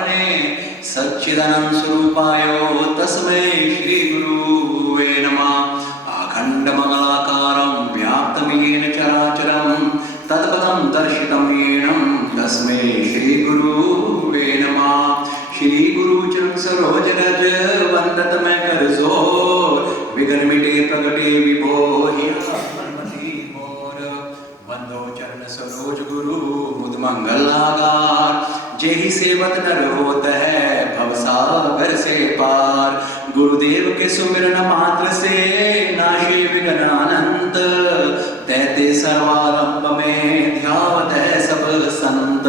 कारणने सच्चिदानंद स्वरूपाय तस्मै श्री गुरुवे नमः। अखंड मंगलाकारं व्याप्तं येन चराचरं तत्पदं दर्शितं येन तस्मै श्री गुरुवे नमः। श्री गुरु चरण सरोज रज वंदत मैं कर जोर विघ्न मिटे प्रगटे विभो हिमति मोर। वंदो चरण सरोज गुरु मुद मंगल आगार जेहि सेवत नर होत है भवसागर से पार। गुरुदेव के सुमिरन मात्र से नाशे विघ्न अनंत तैते सर्वारंभ में ध्यावत है सब संत।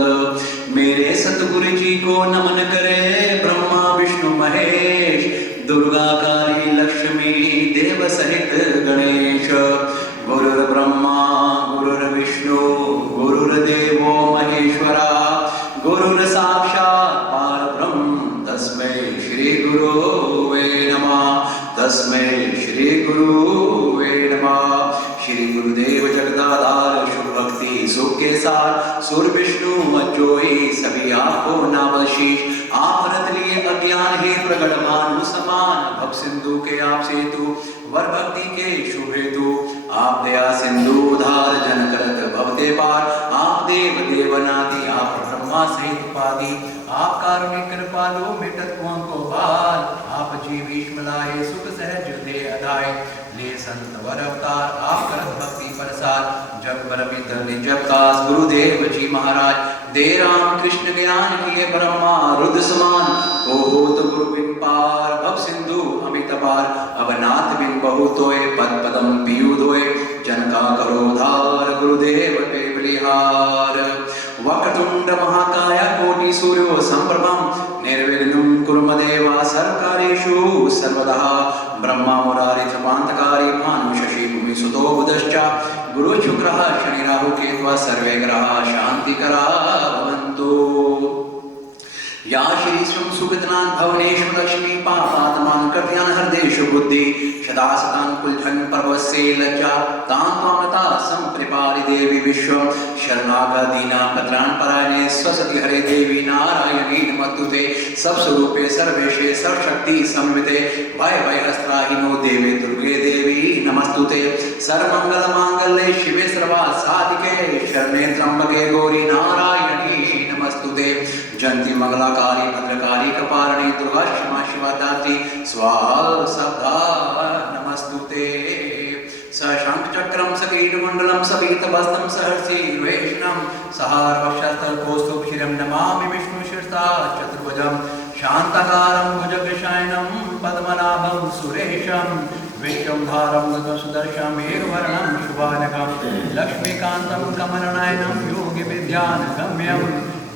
मेरे सतगुरु जी को नमन करे ब्रह्मा विष्णु महेश दुर्गा काली लक्ष्मी देव सहित गणेश। गुरुर् ब्रह्मा गुरुर्विष्णु गुरुर्देवो महेश्वरा गुरुर् साक्षात् परब्रह्म तस्मै श्री गुरुवे नमः। तस्मै श्री गुरुवे नमः। श्री गुरुदेव जगदाधार शुभ भक्ति सुख के साथ सुर विष्णु अजोई सभी आपको नावशीष। आप रत लिए अज्ञान ही प्रगट मानु समान भव सिंधु के आप सेतु वर भक्ति के शुभ हेतु। आप दया सिंधु उधार जन करत भवते पार। आप देव देवनादि आप ब्रह्मा सहित उपाधि। आप कारुणिक कृपालु मिटत को बाल। आप जीवीश मिलाए सुख सहज दे अधाय ले संत वर अवतार। आप करत भक्ति प्रसार जग बल भीतर निजप कास। गुरुदेव जी महाराज दे राम कृष्ण ज्ञान किए ब्रह्मा रुद्र समान। तो होत गुरु बिन पार भव सिंधु अमित पार। अब नाथ बिन बहु तोय पद पदम पीयू धोय जन का करो धार गुरुदेव पे बलिहार। वक्रतुंड महाकाय कोटि सूर्यो संप्रभम निर्विघ्नं कुरु मदेवा सर्वकार्येषु सर्वदा। ब्रह्मा मुरारी जपान्तकारी भानु शशि भूमि सुतो बुधश्च गुरु शुक्रः शनि राहु केतुः सर्वे ग्रहाः शान्तिकरा भवन्तु। या श्री स्वं सुविद्नान भवनेषु लक्ष्मी पापात्मान कृत्यान हृदेषु बुद्धि सदा सतान कुलधन पर्वस्य लज्जा तां त्वामता संप्रिपारि देवी विश्व शरणागदीना पत्राण परायणे स्वसति हरे देवी नारायणी नमस्तुते। सब स्वरूपे सर्वेशे सर्वशक्ति संविते भय भयहस्त्राहिनो देवे दुर्गे देवी नमस्तुते। सर्वमंगल मांगल्ये शिवे सर्वार्थ साधिके शरणे त्र्यंबके गौरी नारायणी नमस्तुते। जयंती मंगलाकारी भद्रकाली कपालिनी दुर्गा क्षमा शिवा दात्री स्वाहा सदा नमस्तुते। शंख चक्रम सकीटकुंडलम सपीतवस्त्रम सहर्षि वेशनम सहारवक्षस्थलकौस्तुभ शिरं नमामि विष्णु शिरसा चतुर्भुजं शांताकारं भुजगशयनं पद्मनाभं सुरेशं विश्वंधारं गगनसदर्शं मेघवर्णं शुभानकं लक्ष्मीकान्तं कमलनयनं योगिविद्यानगम्यं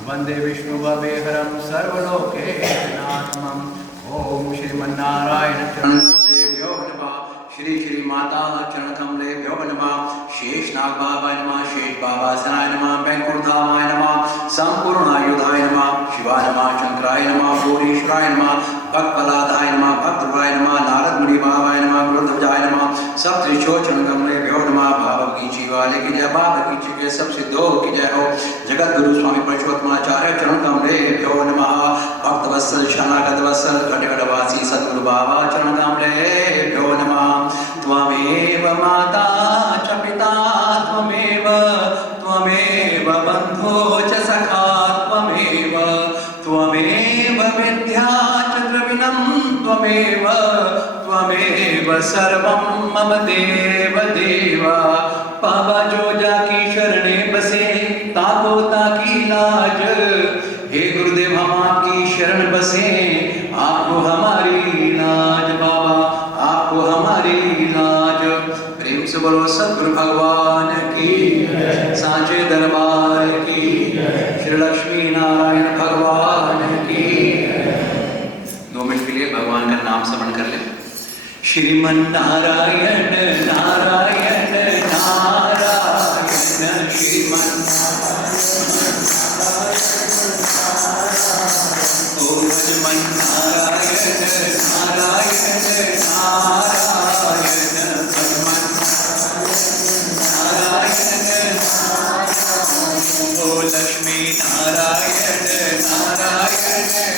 वंदे विष्णु भवेहरं सर्वलोकैकनाथम्। ओम श्रीमन्नारायण चरणदेभ्यो नमः। श्री श्री माता चरण कमलेभ्यो नमः। शेषनाग बाबाय नमः। शेष बाबासनाय नमः। वैकुंठधामाय नमः। संपूर्णायुधाय नमः। शिवाय नमः। शंकराय नमः। गौरीश्वराय नमः। भक्तप्रहलादाय नमः। भक्तप्राय नमः। नारद मुनि बाबाय नमः। गुरुध्वजाय नमः। सब त्रिशो चरण कमलेभ्यो नमः। भाव की जी वाले की जय बाबा की जी के सब सिद्धों की जय हो। जगत गुरु स्वामी परशुरामाचार्य चरण कमलेभ्यो नमः। भक्त वत्सल शरणागत वत्सल घटघटवासी सद्गुरु बाबा चरण कमलेभ्यो नमः। त्वमेव माता च पिता त्वमेव त्वमेव बन्धो च सखा त्वमेव त्वमेव विद्या च द्रविणं त्वमेव त्वमेव सर्वं मम देव देव। बाबा जो जाकी शरणे बसे ताको ताकी लाज। हे गुरुदेव हम आपकी शरण बसे आपको हमारी लाज। बाबा आपको हमारी लाज। प्रेम से बोलो सद्गुरु भगवान की सांचे दरबार की श्री लक्ष्मी नारायण भगवान की। 2 मिनट के लिए भगवान का नाम स्मरण कर ले। श्रीमन नारायण नारायण नारायण श्रीमन ओम मन नारायण नारायण नारायण मन नारायण ओ लक्ष्मी नारायण नारायण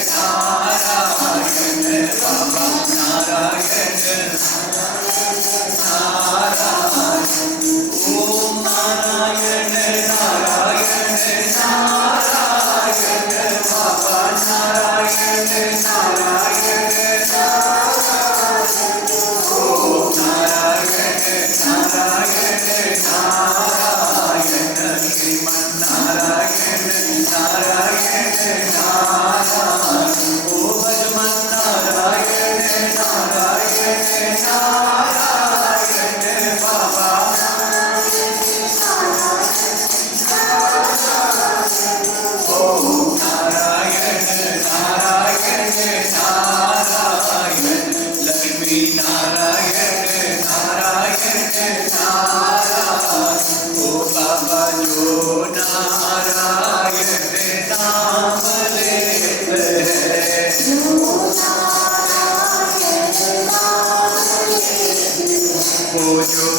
वो जो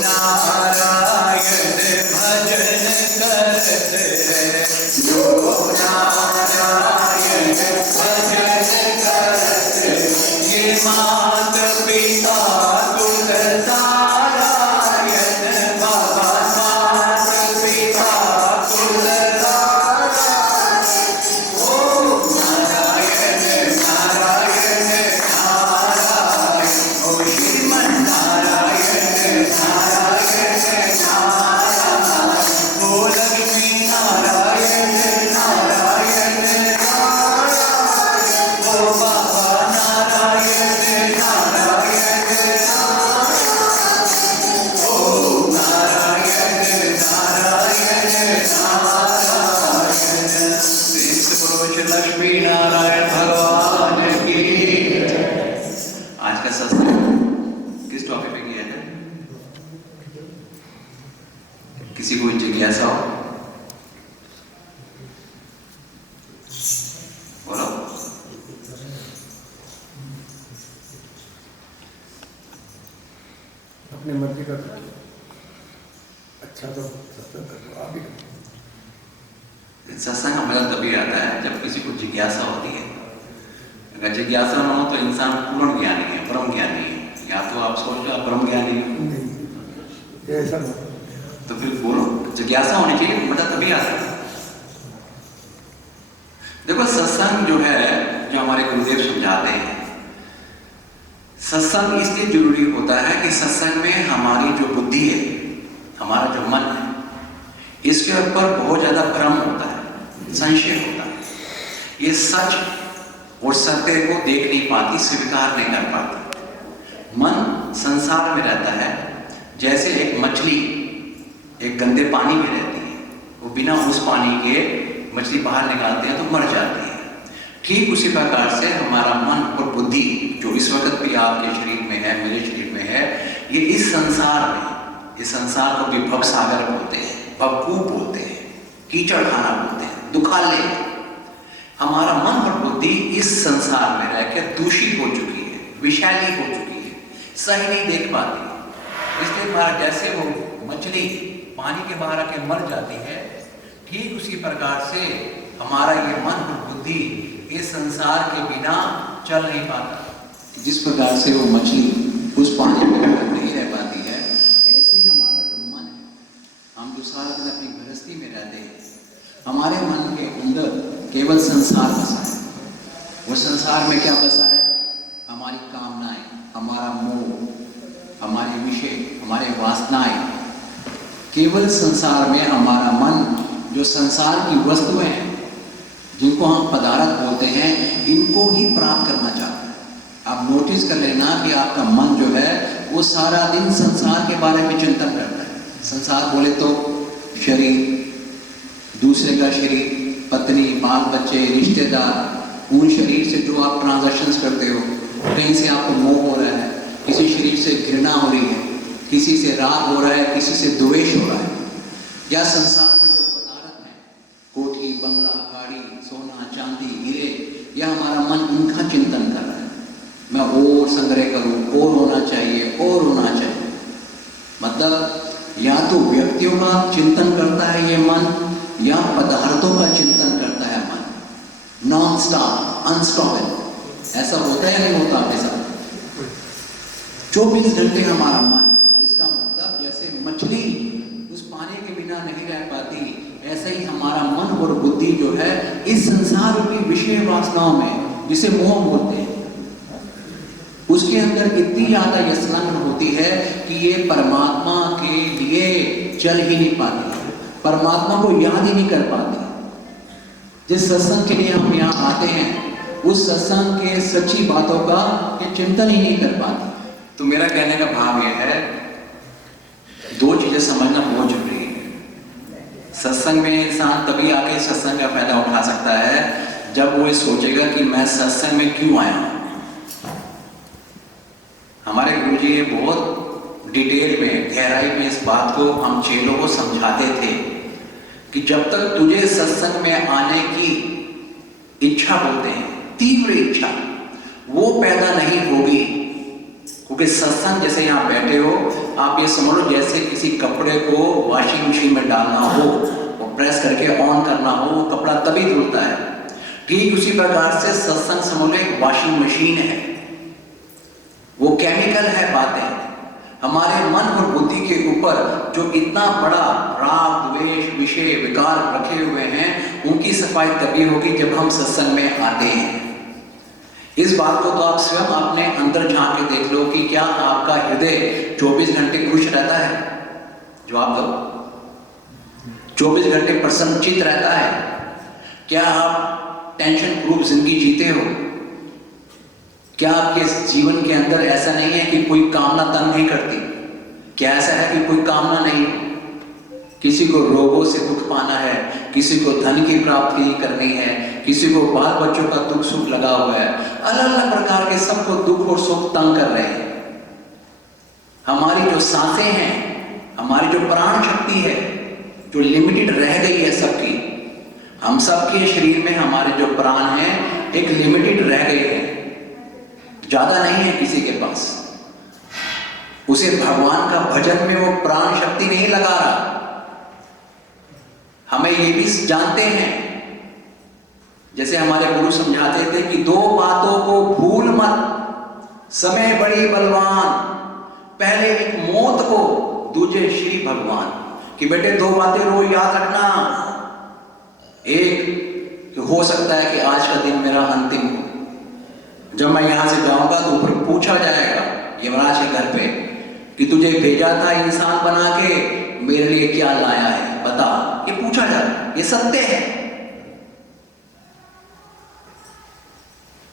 नारायण भजन करते हैं, जो नारायण भजन करते, ये मात पिता कुल नारायण बाबा, मात पिता कुल नारायण, ओ नारायण नारायण नारायण, ओ श्रीमन नारायण नारायण नारायण, ओ लक्ष्मी नारायण नारायण नारायण, ओ बाबा नारायण नारायण नारायण, ओ नारायण नारायण नारायण। श्री पुरुष लक्ष्मी नारायण भगवान की। आज का सत्संग किस टॉपिक पे किया है? किसी को जिज्ञासा हो? बोलो। अपनी मर्जी का करो, अच्छा तो सत्संग करो, आप ही करो। सत्संग हमें तभी आता है जब किसी को जिज्ञासा होती है। अगर जिज्ञासा ना हो तो इंसान पूर्ण ज्ञानी है, ब्रह्म ज्ञानी है। या तो आप सोचो आप ब्रह्म ज्ञानी हो, नहीं ऐसा नहीं। तो फिर बोलो, जिज्ञासा होनी चाहिए, मतलब तभी आता है। देखो सत्संग जो है, जो हमारे गुरुदेव समझाते हैं, सत्संग इसलिए जरूरी होता है कि सत्संग में हमारी जो बुद्धि है, हमारा जो मन है, इसके ऊपर बहुत ज्यादा भ्रम होता है, संशय होता है। ये सच और सत्य को देख नहीं पाती, स्वीकार नहीं कर पाती। मन संसार में रहता है, जैसे एक मछली एक गंदे पानी में रहती है, वो बिना उस पानी के मछली बाहर निकालते हैं तो मर जाती है। ठीक उसी प्रकार से हमारा मन और बुद्धि जो इस वक्त भी आपके शरीर में है, मेरे शरीर में है, ये इस संसार में, इस संसार को विभव सागर बोलते हैं, भवकूप बोलते हैं, कीचड़ खाना बोलते हैं, दुखाले। हमारा मन और बुद्धि इस संसार में रहकर दूषित हो चुकी है, विषैली हो चुकी है, सही नहीं देख पाती। इसलिए हमारा जैसे वो मछली पानी के बाहर आके मर जाती है, ठीक उसी प्रकार से हमारा ये मन और बुद्धि इस संसार के बिना चल नहीं पाता। जिस प्रकार से वो मछली उस पानी में नहीं रह पाती है, ऐसे ही हमारा जो मन है, हम जो सारा दिन अपनी गृहस्थी में रहते हैं, हमारे मन के अंदर केवल संसार बसा है। वो संसार में क्या बसा है? हमारी कामनाएं, हमारा मोह, हमारे विषय, हमारे वासनाएं। केवल संसार में हमारा मन जो संसार की वस्तुएं हैं, जिनको हम पदार्थ बोलते हैं, इनको ही प्राप्त करना चाहता है। आप नोटिस कर लेना कि आपका मन जो है वो सारा दिन संसार के बारे में चिंतन करता है। संसार बोले तो शरीर, दूसरे का शरीर, पत्नी, बाल बच्चे, रिश्तेदार, उन शरीर से जो आप ट्रांजैक्शंस करते हो, कहीं से आपको मोह हो रहा है, किसी शरीर से घृणा हो रही है, किसी से राग हो रहा है, किसी से द्वेष हो रहा है, या संसार में जो पदार्थ हैं, कोठी, बंगला, गाड़ी, सोना, चांदी, हीरे, या हमारा मन इनका चिंतन कर रहा है। मैं और संग्रह करूं, और होना चाहिए, और होना चाहिए। मतलब या तो व्यक्तियों का चिंतन करता है ये मन, या पदार्थों का चिंतन करता है मन, नॉन स्टॉप, अनस्टॉपेबल। ऐसा होता है या नहीं होता आपके साथ? 24 घंटे हमारा मन, इसका मतलब जैसे मछली उस पानी के बिना नहीं रह पाती, ऐसे ही हमारा मन और बुद्धि जो है इस संसार की विषय वासनाओं में, जिसे मोह बोलते हैं, उसके अंदर इतनी ज्यादा ये संलग्न होती है कि ये परमात्मा के लिए चल ही नहीं पाती, परमात्मा को याद ही नहीं कर पाती। जिस सत्संग के लिए हम यहाँ आते हैं, उस सत्संग के सच्ची बातों का ये चिंतन ही नहीं कर पाती। तो मेरा कहने का भाव यह है, दो चीजें समझना बहुत जरूरी है। सत्संग में इंसान तभी आके सत्संग का फायदा उठा सकता है जब वो ये सोचेगा कि मैं सत्संग में क्यों आया हूं। हमारे गुरुजी ने बहुत डिटेल में, गहराई में इस बात को हम चेलों को समझाते थे कि जब तक तुझे सत्संग में आने की इच्छा बोलते हैं, तीव्र इच्छा वो पैदा नहीं होगी। क्योंकि सत्संग, जैसे यहाँ बैठे हो आप, ये समझ लो जैसे किसी कपड़े को वॉशिंग मशीन में डालना हो, वो प्रेस करके ऑन करना हो, वो कपड़ा तभी धुलता है। ठीक उसी प्रकार से सत्संग समझ लो एक वॉशिंग मशीन है, वो केमिकल है बातें। हमारे मन और बुद्धि के ऊपर जो इतना बड़ा राग द्वेष विषय विकार रखे हुए हैं, उनकी सफाई तभी होगी जब हम सत्संग में आते हैं। इस बात को तो आप स्वयं अपने अंदर झांक के देख लो कि क्या आपका हृदय 24 घंटे खुश रहता है? जवाब दो। 24 घंटे प्रसन्नचित्त रहता है? क्या आप टेंशन प्रूफ जिंदगी जीते हो? क्या आपके जीवन के अंदर ऐसा नहीं है कि कोई कामना तंग नहीं करती? क्या ऐसा है कि कोई कामना नहीं? किसी को रोगों से दुख पाना है, किसी को धन की प्राप्ति करनी है, किसी को बाल बच्चों का दुख सुख लगा हुआ है, अलग अलग प्रकार के सबको दुख और सुख तंग कर रहे हैं। हमारी जो सांसें हैं, हमारी जो प्राण शक्ति है, जो लिमिटेड रह गई है सबकी, हम सबके शरीर में हमारे जो प्राण हैं एक लिमिटेड रह गए हैं, ज्यादा नहीं है किसी के पास। उसे भगवान का भजन में वो प्राण शक्ति नहीं लगा रहा। हमें ये भी जानते हैं, जैसे हमारे गुरु समझाते थे कि दो बातों को भूल मत, समय बड़ी बलवान, पहले एक मौत को, दूजे श्री भगवान। कि बेटे दो बातें रोज याद रखना। एक कि हो सकता है कि आज का दिन मेरा अंतिम हो, जब मैं यहां से जाऊंगा तो ऊपर पूछा जाएगा यमराज के घर पे कि तुझे भेजा था इंसान बना के, मेरे लिए क्या लाया है बता। ये पूछा जाए, ये सत्य है।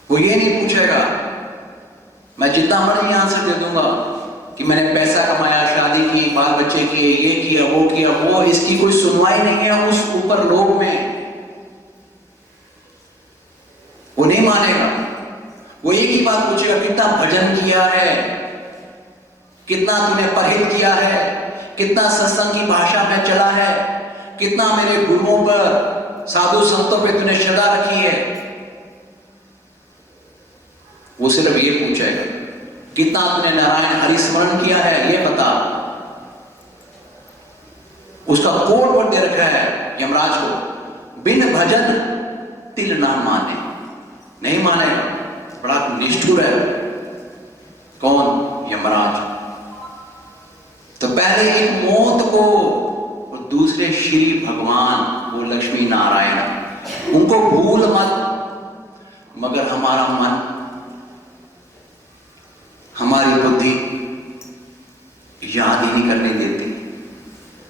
वो ये नहीं पूछेगा मैं जितना मर्जी आंसर दे दूंगा कि मैंने पैसा कमाया, शादी की, बाल बच्चे किए, ये किया, वो किया, वो इसकी कोई सुनवाई नहीं है उस ऊपर लोग में। वो नहीं मानेगा। वो एक ही बात पूछेगा कितना भजन किया है, कितना तूने परहेज किया है, कितना सत्संग की भाषा में चला है, कितना मेरे गुरुओं पर, साधु संतों पे तूने श्रद्धा रखी है। वो सिर्फ ये पूछेगा कितना तूने नारायण हरि स्मरण किया है, ये बता। उसका कोड वर्ड दे रखा है यमराज को, बिन भजन तिल ना माने। नहीं मानेगा, बड़ा निष्ठुर है। कौन? यमराज। तो पहले एक मौत को और दूसरे श्री भगवान, वो लक्ष्मी नारायण, उनको भूल मत। मगर हमारा मन, हमारी बुद्धि याद ही नहीं करने देती।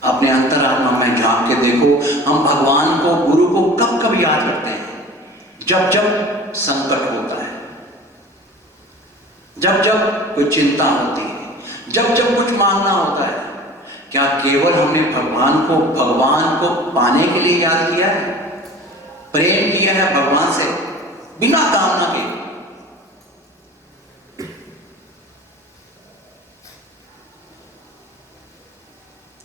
अपने अंतरात्मा में झांक के देखो, हम भगवान को, गुरु को कब कब याद करते हैं? जब जब संकट होता है, जब जब कोई चिंता होती है, जब जब कुछ मांगना होता है। क्या केवल हमने भगवान को पाने के लिए याद किया है, प्रेम किया है भगवान से बिना कामना के?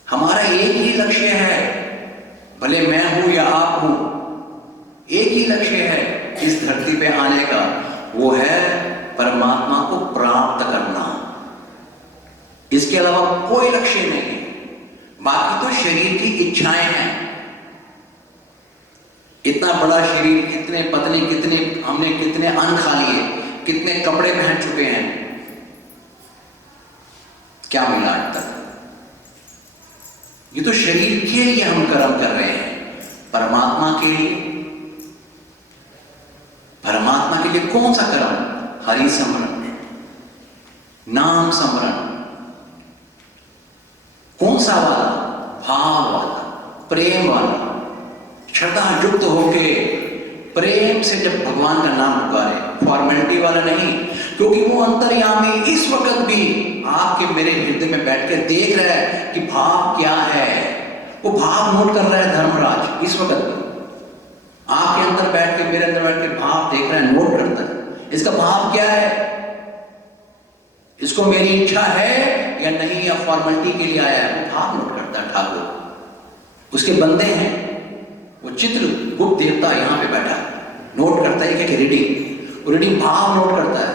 हमारा एक ही लक्ष्य है, भले मैं हूं या आप हूं, एक ही लक्ष्य है इस धरती पे आने का, वो है परमात्मा को प्राप्त करना। इसके अलावा कोई लक्ष्य नहीं है। बाकी तो शरीर की इच्छाएं हैं। इतना बड़ा शरीर, कितने पतले, कितने अन्न खा लिए, कितने कपड़े पहन चुके हैं, क्या मिला आज तक? ये तो शरीर के लिए हम कर्म कर रहे हैं। परमात्मा के लिए कौन सा कर्म? हरि स्मरण, नाम स्मरण। कौन सा वाला? भाव वाला, प्रेम वाला, श्रद्धा युक्त होके प्रेम से जब भगवान का नाम पुकारे, फॉर्मेलिटी वाला नहीं। क्योंकि वो अंतर्यामी इस वक्त भी आपके मेरे हृदय में बैठ के देख रहा है कि भाव क्या है। वो भाव नोट कर रहा है धर्मराज इस वक्त भी। आपके अंदर बैठ के, मेरे अंदर बैठ के भाव देख रहा है, नोट करता है। इसका भाव क्या है? इसको मेरी इच्छा है या नहीं, या फॉर्मेलिटी के लिए आया है? वो भाव नोट करता है ठाकुर। उसके बंदे हैं, वो चित्रगुप्त देवता यहां पे बैठा नोट करता है कि रीडिंग। रीडिंग भाव नोट करता है।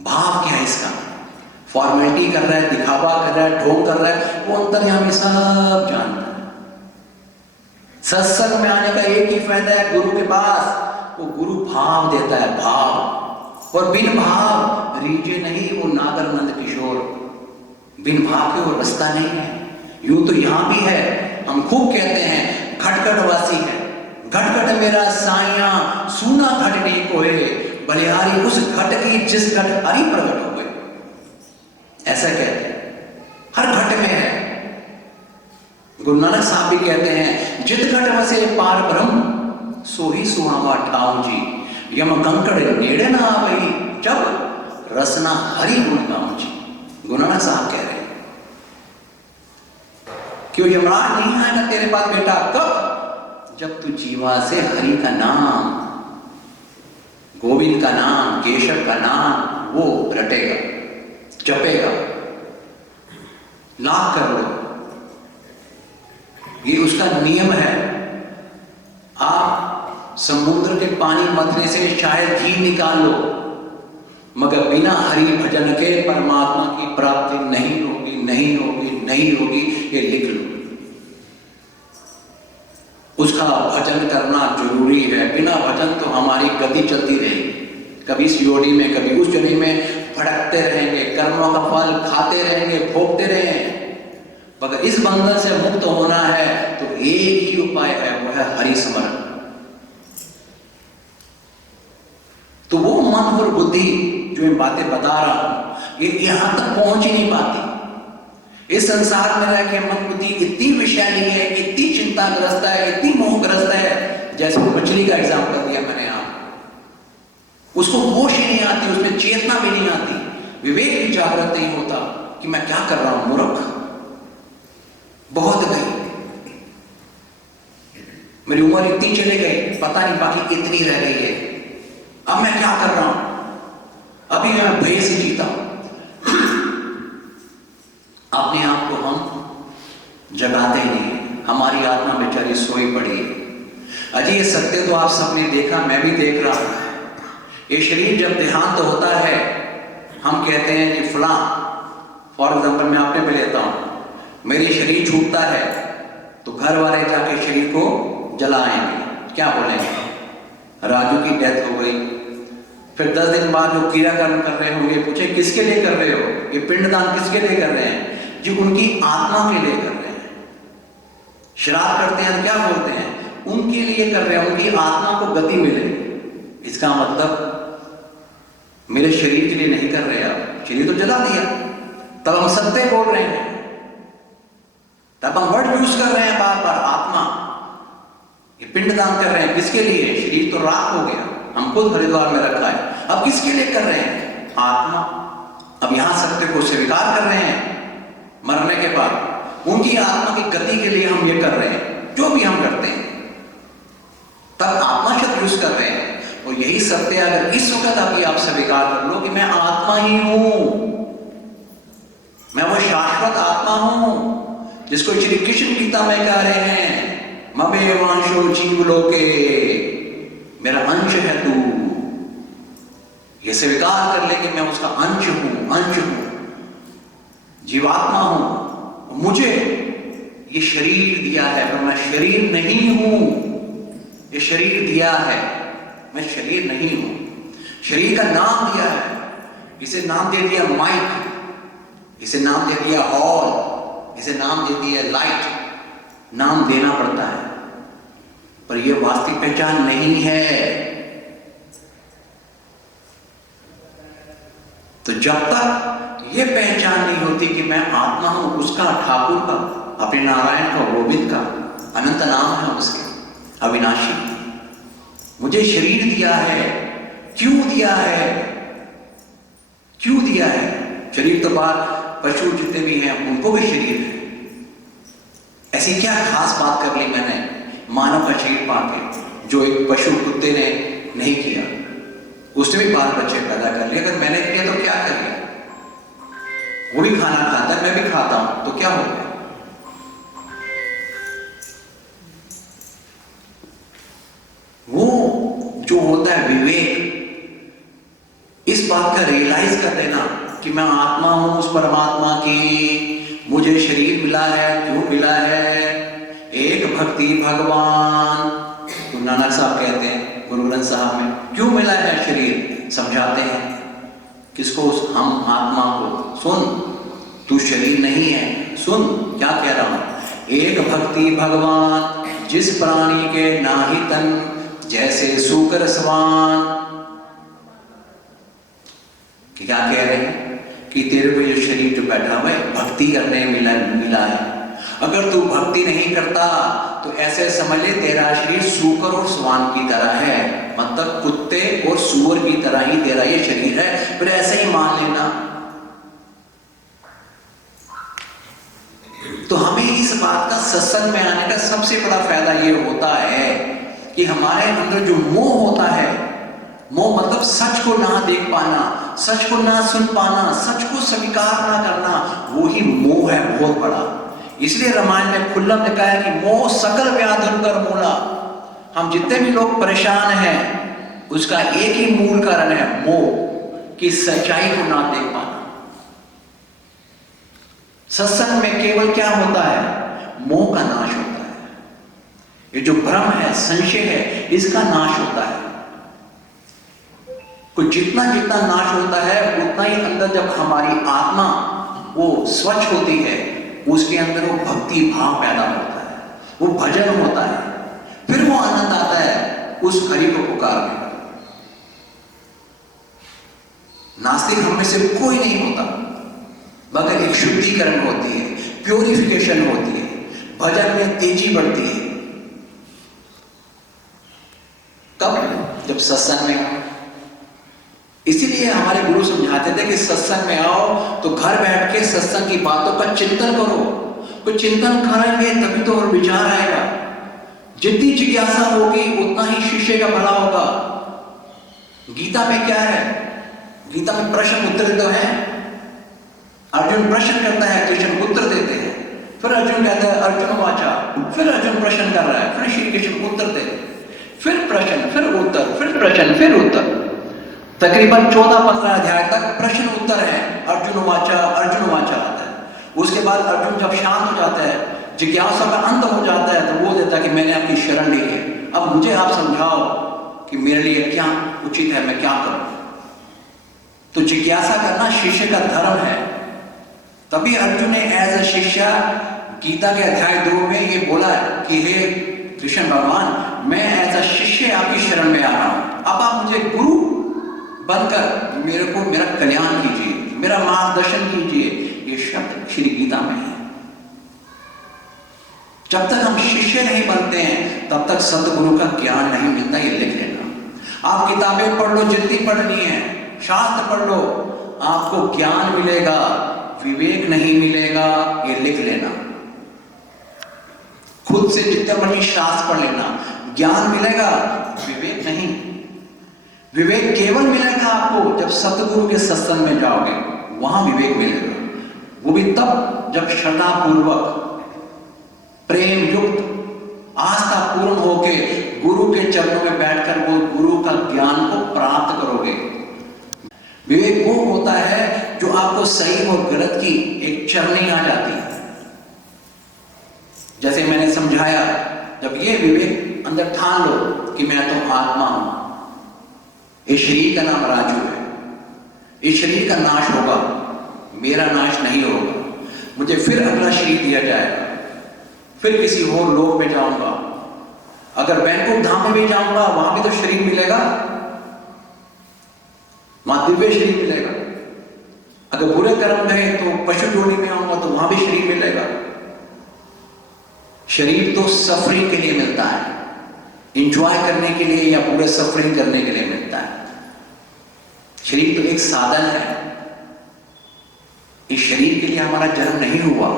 भाव क्या है इसका? फॉर्मेलिटी कर रहा है, दिखावा कर रहा है, ढोंग कर रहा है, वो अंतर्यामी सब जानता है। सत्संग में आने का एक ही फायदा है गुरु के पास, वो गुरु भाव देता है, भाव। और बिन भाव रीजे नहीं, वो नागर नंद किशोर, बिन भाव के वो रास्ता नहीं है। यूं तो यहां भी है, हम खूब कहते हैं घटघट वासी है, घटघट मेरा साइया सूना घट नहीं कोए, बलिहारी उस घट की जिस घट हरि प्रगट हुए। ऐसा कहते हैं, हर घट में है। गुरु नानक साहब भी कहते हैं, जित घट वसे पार ब्रह्म सो ही सुहावा ठाऊ जी, यम कंकड़ नेड़े ना आवई, जब रसना हरि गुण गाऊं जी। गुरु नानक साहब कह रहे हैं, क्यों यमराज नहीं आएगा तेरे पास बेटा? कब? जब तू जीवा से हरि का नाम, गोविंद का नाम, केशव का नाम वो रटेगा, जपेगा। लाख कर लो, ये उसका नियम है। आप समुद्र के पानी मतने से शायद घी निकाल लो, मगर बिना हरि भजन के परमात्मा की प्राप्ति नहीं होगी, नहीं होगी, नहीं होगी। ये लिख लो, उसका भजन करना जरूरी है। बिना भजन तो हमारी गति चलती रहेगी, कभी इस योनि में कभी उस योनि में भटकते रहेंगे, कर्मों का फल खाते रहेंगे, भोगते रहेंगे। मगर इस बंधन से मुक्त होना है तो एक ही उपाय है, वो है हरि स्मरण। तो वो मन और बुद्धि जो मैं बातें बता रहा हूं, ये यहां तक पहुंच ही नहीं पाती। इस संसार में रह के मन बुद्धि इतनी विषैली है, इतनी चिंताग्रस्त है, इतनी मोहग्रस्त है। जैसे मछली का एग्जाम्पल दिया मैंने, आप उसको होश ही नहीं आती, उसमें चेतना भी नहीं आती, विवेक भी जागृत नहीं होता कि मैं क्या कर रहा हूं। मूर्ख, बहुत गई, मेरी उम्र इतनी चले गई, पता नहीं बाकी इतनी रह गई है, अब मैं क्या कर रहा हूं? अभी मैं भय से जीता हूं। अपने आप को हम जगाते ही नहीं, हमारी आत्मा बेचारी सोई पड़ी है। अजी ये सत्य तो आप सबने देखा, मैं भी देख रहा हूं। ये शरीर जब देहांत होता है, हम कहते हैं कि फलां, फॉर एग्जाम्पल मैं अपने पे लेता हूं, मेरी शरीर छूटता है तो घर वाले जाके शरीर को जलाएंगे। क्या बोलेंगे? राजू की डेथ हो गई। फिर 10 दिन बाद जो क्रियाकर्म कर रहे होंगे, पूछे किसके लिए कर रहे हो? ये पिंडदान किसके लिए कर रहे हैं? जो उनकी आत्मा के लिए कर रहे हैं। श्राद्ध करते हैं तो क्या बोलते हैं? उनके लिए कर रहे हैं, उनकी आत्मा को गति मिले। इसका मतलब मेरे शरीर के लिए नहीं कर रहे आप, शरीर तो जला दिया। तब हम सत्य बोल रहे हैं, तब हम वर्ड यूज कर रहे हैं बार बार, आत्मा। ये पिंडदान कर रहे हैं किसके लिए? शरीर तो राख हो गया, हम खुद हरिद्वार में रखा है, अब किसके लिए कर रहे हैं? आत्मा। अब यहां सत्य को स्वीकार कर रहे हैं, मरने के बाद उनकी आत्मा की गति के लिए हम ये कर रहे हैं, जो भी हम करते हैं, तब आत्मा शब्द यूज कर रहे हैं। और यही सत्य अगर इस वक्त अभी आप स्वीकार कर लो कि मैं आत्मा ही हूं, मैं वो शाश्वत आत्मा हूं जिसको श्री कृष्ण गीता में कह रहे हैं, ममे वांशो जीव लोके, मेरा अंश है तू। ये स्वीकार कर ले कि मैं उसका अंश हूं, अंश हूं, जीवात्मा हूं। मुझे ये शरीर दिया है पर मैं शरीर नहीं हूं। ये शरीर दिया है, मैं शरीर नहीं हूं। शरीर का नाम दिया है, इसे नाम दे दिया माइक, इसे नाम दे दिया हॉल, इसे नाम दे दिया लाइट। नाम देना पड़ता है, पर यह वास्तविक पहचान नहीं है। तो जब तक यह पहचान नहीं होती कि मैं आत्मा हूं, उसका, ठाकुर का, अपने नारायण का, गोविंद का, अनंत नाम है उसके, अविनाशी। मुझे शरीर दिया है, क्यों दिया है? क्यों दिया है? शरीर तो बात पशु जितने भी हैं उनको भी शरीर है। ऐसी क्या खास बात कर ली मैंने मानव का शरीर पाके, जो एक पशु कुत्ते ने नहीं किया? उसने भी 5 बच्चे पैदा कर लिए, अगर मैंने किया तो क्या कर लिया? वो भी खाना खाता है, मैं भी खाता हूं, तो क्या हो गया? वो जो होता है विवेक, बात का रियलाइज कर लेना कि मैं आत्मा हूं उस परमात्मा की, मुझे शरीर मिला है, क्यों मिला है? एक भक्ति भगवान, गुरु नानक साहब कहते हैं गुरु ग्रंथ साहब में, क्यों मिला है शरीर? समझाते हैं किसको? हम आत्मा को। सुन, तू शरीर नहीं है, सुन क्या कह रहा हूं। एक भक्ति भगवान, जिस प्राणी के नाही तन, जैसे सूकर स्वान। क्या कह रहे हैं? कि तेरे को ये शरीर जो बैठा हुआ है भक्ति करने मिला है। अगर तू भक्ति नहीं करता तो ऐसे समझ ले तेरा शरीर सूकर और स्वान की तरह है, मतलब कुत्ते और सूअर की तरह ही तेरा ये शरीर है, फिर ऐसे ही मान लेना। तो हमें इस बात का सत्संग में आने का सबसे बड़ा फायदा ये होता है कि हमारे अंदर जो मोह होता है, मोह मतलब सच को ना देख पाना, सच को ना सुन पाना, सच को स्वीकार ना करना, वो ही मोह है बहुत बड़ा। इसलिए रामायण में खुल्लम ने कहा है कि मोह सकल व्याधि कर मूला। हम जितने भी लोग परेशान हैं उसका एक ही मूल कारण है मोह, कि सच्चाई को ना देख पाना। सत्संग में केवल क्या होता है? मोह का नाश होता है। ये जो भ्रम है, संशय है, इसका नाश होता है। कुछ जितना जितना नाश होता है उतना ही अंदर जब हमारी आत्मा वो स्वच्छ होती है, उसके अंदर वो भक्ति भाव पैदा होता है, वो भजन होता है, फिर वो आनंद आता है उस हरि को पुकारने। नास्तिक हम में से कोई नहीं होता, मगर एक शुद्धिकरण होती है, प्योरिफिकेशन होती है, भजन में तेजी बढ़ती है। कब? जब सत्संग में आओ। इसीलिए हमारे गुरु समझाते थे कि सत्संग में आओ तो घर बैठ के सत्संग की बातों का चिंतन करो। कुछ चिंतन करेंगे तभी तो और विचार आएगा। जितनी जिज्ञासा होगी उतना ही शिष्य का भला होगा। गीता में क्या है? गीता में प्रश्न उत्तर तो है। अर्जुन प्रश्न करता है, कृष्ण उत्तर देते हैं। फिर अर्जुन कहता है अर्जुन वाचा, फिर अर्जुन प्रश्न कर रहा है, फिर श्री कृष्ण उत्तर देते हैं, फिर प्रश्न, फिर उत्तर, फिर प्रश्न, फिर उत्तर। तकरीबन 14-15 अध्याय तक प्रश्न उत्तर है, अर्जुन वाचा आता है। उसके बाद अर्जुन जब शांत हो जाता है, जिज्ञासा का अंत हो जाता है, तो वो देता है कि मैंने आपकी शरण ली है, अब मुझे आप समझाओ कि मेरे लिए क्या उचित है, मैं क्या करूं। तो जिज्ञासा करना शिष्य का धर्म है। तभी अर्जुन ने एज अ शिष्य गीता के अध्याय 2 में ये बोला है कि हे कृष्ण भगवान, मैं एज अ शिष्य आपकी शरण में आ रहा हूं, अब आप मुझे गुरु बनकर मेरे को मेरा कल्याण कीजिए, मेरा मार्गदर्शन कीजिए। ये शब्द श्री गीता में है। जब तक हम शिष्य नहीं बनते हैं तब तक सतगुरु का ज्ञान नहीं मिलता, ये लिख लेना। आप किताबें पढ़ लो जितनी पढ़नी है, शास्त्र पढ़ लो, आपको ज्ञान मिलेगा, विवेक नहीं मिलेगा, ये लिख लेना। खुद से जितना मर्जी शास्त्र पढ़ लेना, ज्ञान मिलेगा, विवेक नहीं। विवेक केवल मिलेगा आपको जब सतगुरु के सत्संग में जाओगे, वहां विवेक मिलेगा। वो भी तब जब श्रद्धा पूर्वक, प्रेम युक्त, आस्था पूर्ण होके गुरु के चरणों में बैठकर वो गुरु का ज्ञान को प्राप्त करोगे। विवेक वो होता है जो आपको सही और गलत की एक चरनी आ जाती है। जैसे मैंने समझाया, जब ये विवेक अंदर ठान लो कि मैं तो आत्मा हूं, इस शरीर का नाम राजू है, इस शरीर का नाश होगा, मेरा नाश नहीं होगा, मुझे फिर अगला शरीर दिया जाएगा, फिर किसी और लोक में जाऊंगा, अगर वैकुंठ धाम में भी जाऊंगा वहां भी तो शरीर मिलेगा, वहां दिव्य शरीर मिलेगा। अगर बुरे कर्म गए तो पशु जोड़ी में आऊंगा तो वहां भी शरीर मिलेगा। शरीर तो सफरिंग के लिए मिलता है, इंजॉय करने के लिए या पूरे सफरिंग करने के लिए मिलता है। शरीर तो एक साधन है। इस शरीर के लिए हमारा जन्म नहीं हुआ,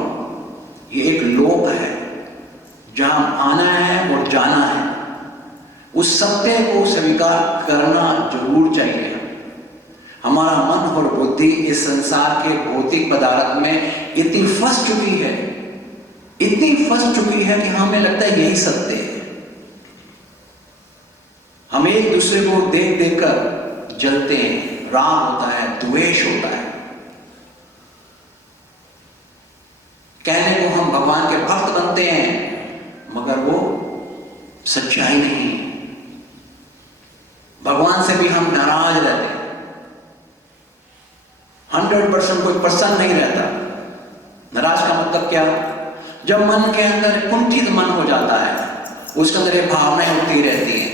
ये एक लोक है जहां आना है और जाना है। उस सत्य को स्वीकार करना जरूर चाहिए। हमारा मन और बुद्धि इस संसार के भौतिक पदार्थ में इतनी फंस चुकी है, इतनी फंस चुकी है कि हमें लगता है यही सत्य है। हम एक दूसरे को देख देख कर जलते हैं, राग होता है, द्वेष होता है। कहने को हम भगवान के भक्त बनते हैं, मगर वो सच्चाई नहीं। भगवान से भी हम नाराज रहते हैं। 100% कोई प्रसन्न नहीं रहता। नाराज का मतलब क्या? जब मन के अंदर कुंठित मन हो जाता है, उसके अंदर ये भावनाएं उठती रहती हैं,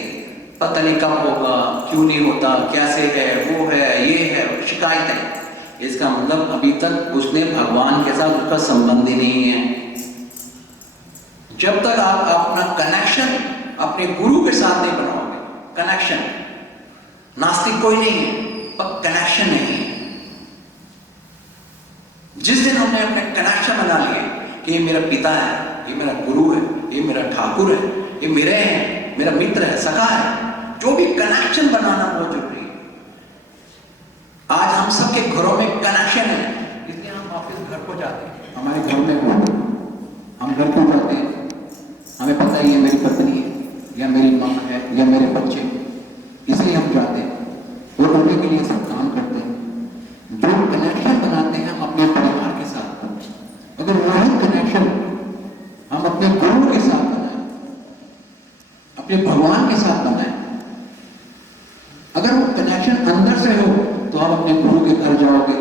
पता नहीं कब होगा, क्यों नहीं होता, कैसे है, वो है, ये है, शिकायतें। इसका मतलब अभी तक उसने भगवान के साथ उसका संबंध ही नहीं है। जब तक आप अपना कनेक्शन अपने गुरु के साथ नहीं बनाओगे, कनेक्शन, नास्तिक कोई नहीं है पर कनेक्शन नहीं है। जिस दिन हमने अपने कनेक्शन बना लिए कि ये मेरा पिता है, ये मेरा गुरु है, ये मेरा ठाकुर है, ये मेरे हैं, मेरा मित्र है, सखा है, जो भी कनेक्शन बनाना बहुत जरूरी है। आज हम सबके घरों में कनेक्शन है, इसलिए हम वापस घर को जाते हैं। हमारे घर में हम घर को जाते हैं, हमें पता है ये मेरी पत्नी है या मेरी माँ है या मेरे बच्चे, इसलिए हम जाते हैं और उनके के लिए सब काम करते हैं। जो कनेक्शन बनाते हैं हम अपने परिवार के साथ, अगर वही कनेक्शन हम अपने गुरु के साथ बनाए, अपने भगवान के साथ बनाए, अगर वो कनेक्शन अंदर से हो तो आप अपने गुरु के घर जाओगे,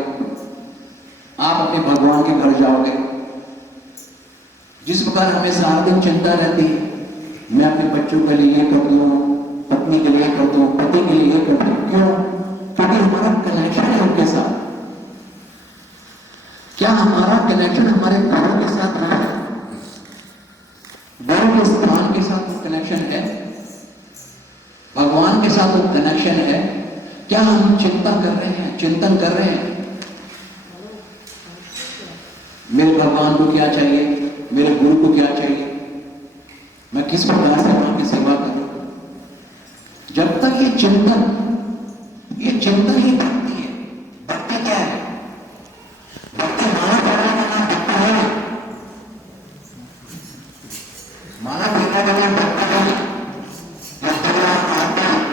आप अपने भगवान के घर जाओगे। जिस प्रकार हमें सारा दिन चिंता रहती है, मैं अपने बच्चों के लिए ये कर दूं, पत्नी के लिए कर दूं, पति के लिए ये कर दूं, क्यों? क्योंकि हमारा कनेक्शन है उनके साथ। क्या हमारा कनेक्शन हमारे गुरु के साथ है? गुरु के स्थान के साथ वो कनेक्शन है, भगवान के साथ वो कनेक्शन है। क्या हम चिंता कर रहे हैं, चिंतन कर रहे हैं मेरे भगवान को क्या चाहिए, मेरे गुरु को क्या चाहिए, मैं किस प्रकार से उनकी सेवा करूं? जब तक ये चिंतन ही भक्ति है। भक्ति क्या है? भक्ति माना करने का नाम भक्ति है, माना करने का नाम भक्ति है,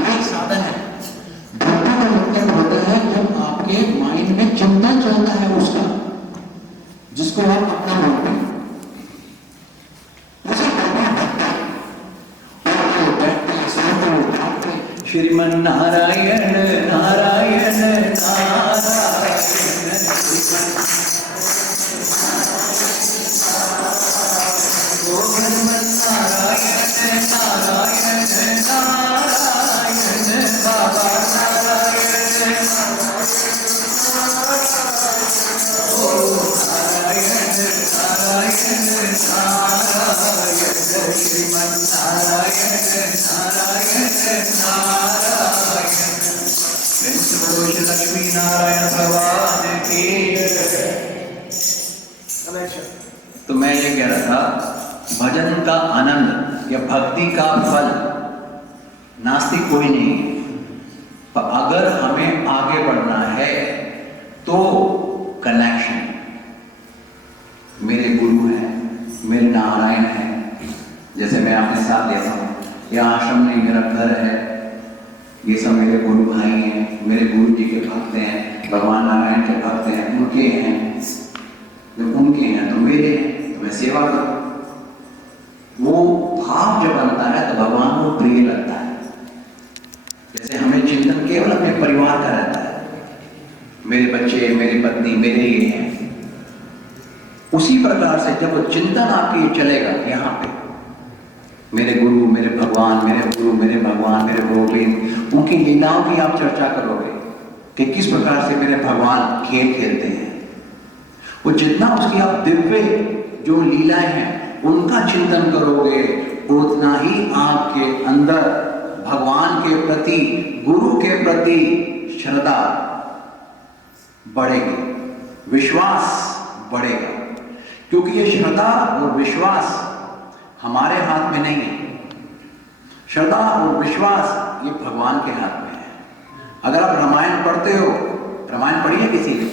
एक साधन है। भक्ति का मतलब होता है जब आपके माइंड में चिंतन चलता है उसका, जिसको आप अपना मानते हैं, उसे कहते हैं भक्ति। श्रीमन नारायण नारायण नारायण, श्रीमन नारायण नारायण नारायण, बाबा नारायण श्रीमन नारायण नारायण नारायण। लक्ष्मी नारायण भगवान की। तो मैं ये कह रहा था, भजन का आनंद या भक्ति का फल नास्तिक कोई नहीं है, पर अगर हमें आगे बढ़ना है तो कनेक्शन, मेरे गुरु हैं, मेरे नारायण हैं, जैसे मैं अपने साथ लेता हूँ, यह आश्रम नहीं मेरा घर है, ये सब मेरे गुरु भाई हैं, मेरे गुरु जी के भक्त हैं, भगवान नारायण के भक्त हैं, उनके हैं, जब उनके हैं तो मेरे हैं, तो मैं सेवा करूँ। वो भाव जब बनता है तो भगवान को प्रिय लगता है। जैसे हमें चिंतन केवल अपने परिवार का रहता है, मेरे बच्चे, मेरी पत्नी, मेरे ये हैं, उसी प्रकार से जब वो चिंतन आपके चलेगा यहाँ पे, मेरे गुरु, मेरे भगवान, मेरे गुरु, मेरे भगवान, मेरे गोविंद, उनकी लीलाओं की आप चर्चा करोगे कि किस प्रकार से मेरे भगवान खेल खेलते हैं, वो जितना उसकी आप दिव्य जो लीलाएं हैं उनका चिंतन करोगे, उतना ही आपके अंदर भगवान के प्रति, गुरु के प्रति श्रद्धा बढ़ेगी, विश्वास बढ़ेगा। क्योंकि ये श्रद्धा और विश्वास हमारे हाथ में नहीं है, श्रद्धा और विश्वास ये भगवान के हाथ में है। अगर आप रामायण पढ़ते हो, रामायण पढ़ी है किसी ने?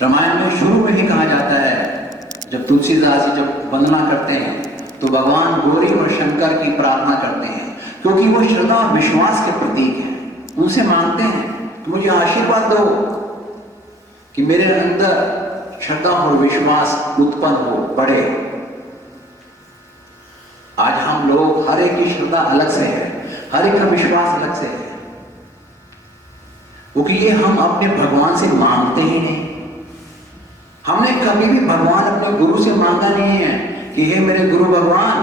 रामायण में शुरू में ही कहा जाता है, जब तुलसीदास जी जब वंदना करते हैं तो भगवान गौरी और शंकर की प्रार्थना करते हैं, क्योंकि वो श्रद्धा और विश्वास के प्रतीक हैं। उनसे मांगते हैं कि मुझे आशीर्वाद दो कि मेरे अंदर श्रद्धा और विश्वास उत्पन्न हो, बढ़े। आज हम लोग हर एक की श्रद्धा अलग से है, हर एक का विश्वास अलग से है, क्योंकि ये हम अपने भगवान से मांगते ही नहीं। हमने कभी भी भगवान अपने गुरु से मांगा नहीं है कि हे मेरे गुरु भगवान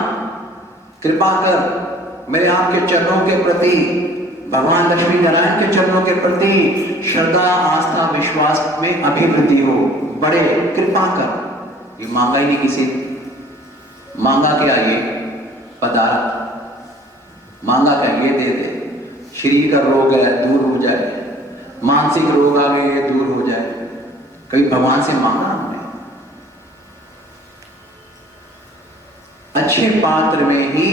कृपा कर मेरे आपके चरणों के प्रति, भगवान लक्ष्मी नारायण के चरणों के प्रति श्रद्धा आस्था विश्वास में अभिवृद्धि हो, बढ़े, कृपा कर। ये मांगा ही नहीं किसी। मांगा क्या? ये पदार्थ मांगा क्या? ये दे दे। शरीर का रोग है दूर हो जाए, मानसिक रोग आ गए ये दूर हो जाए। कभी भगवान से मांगा हमने? अच्छे पात्र में ही,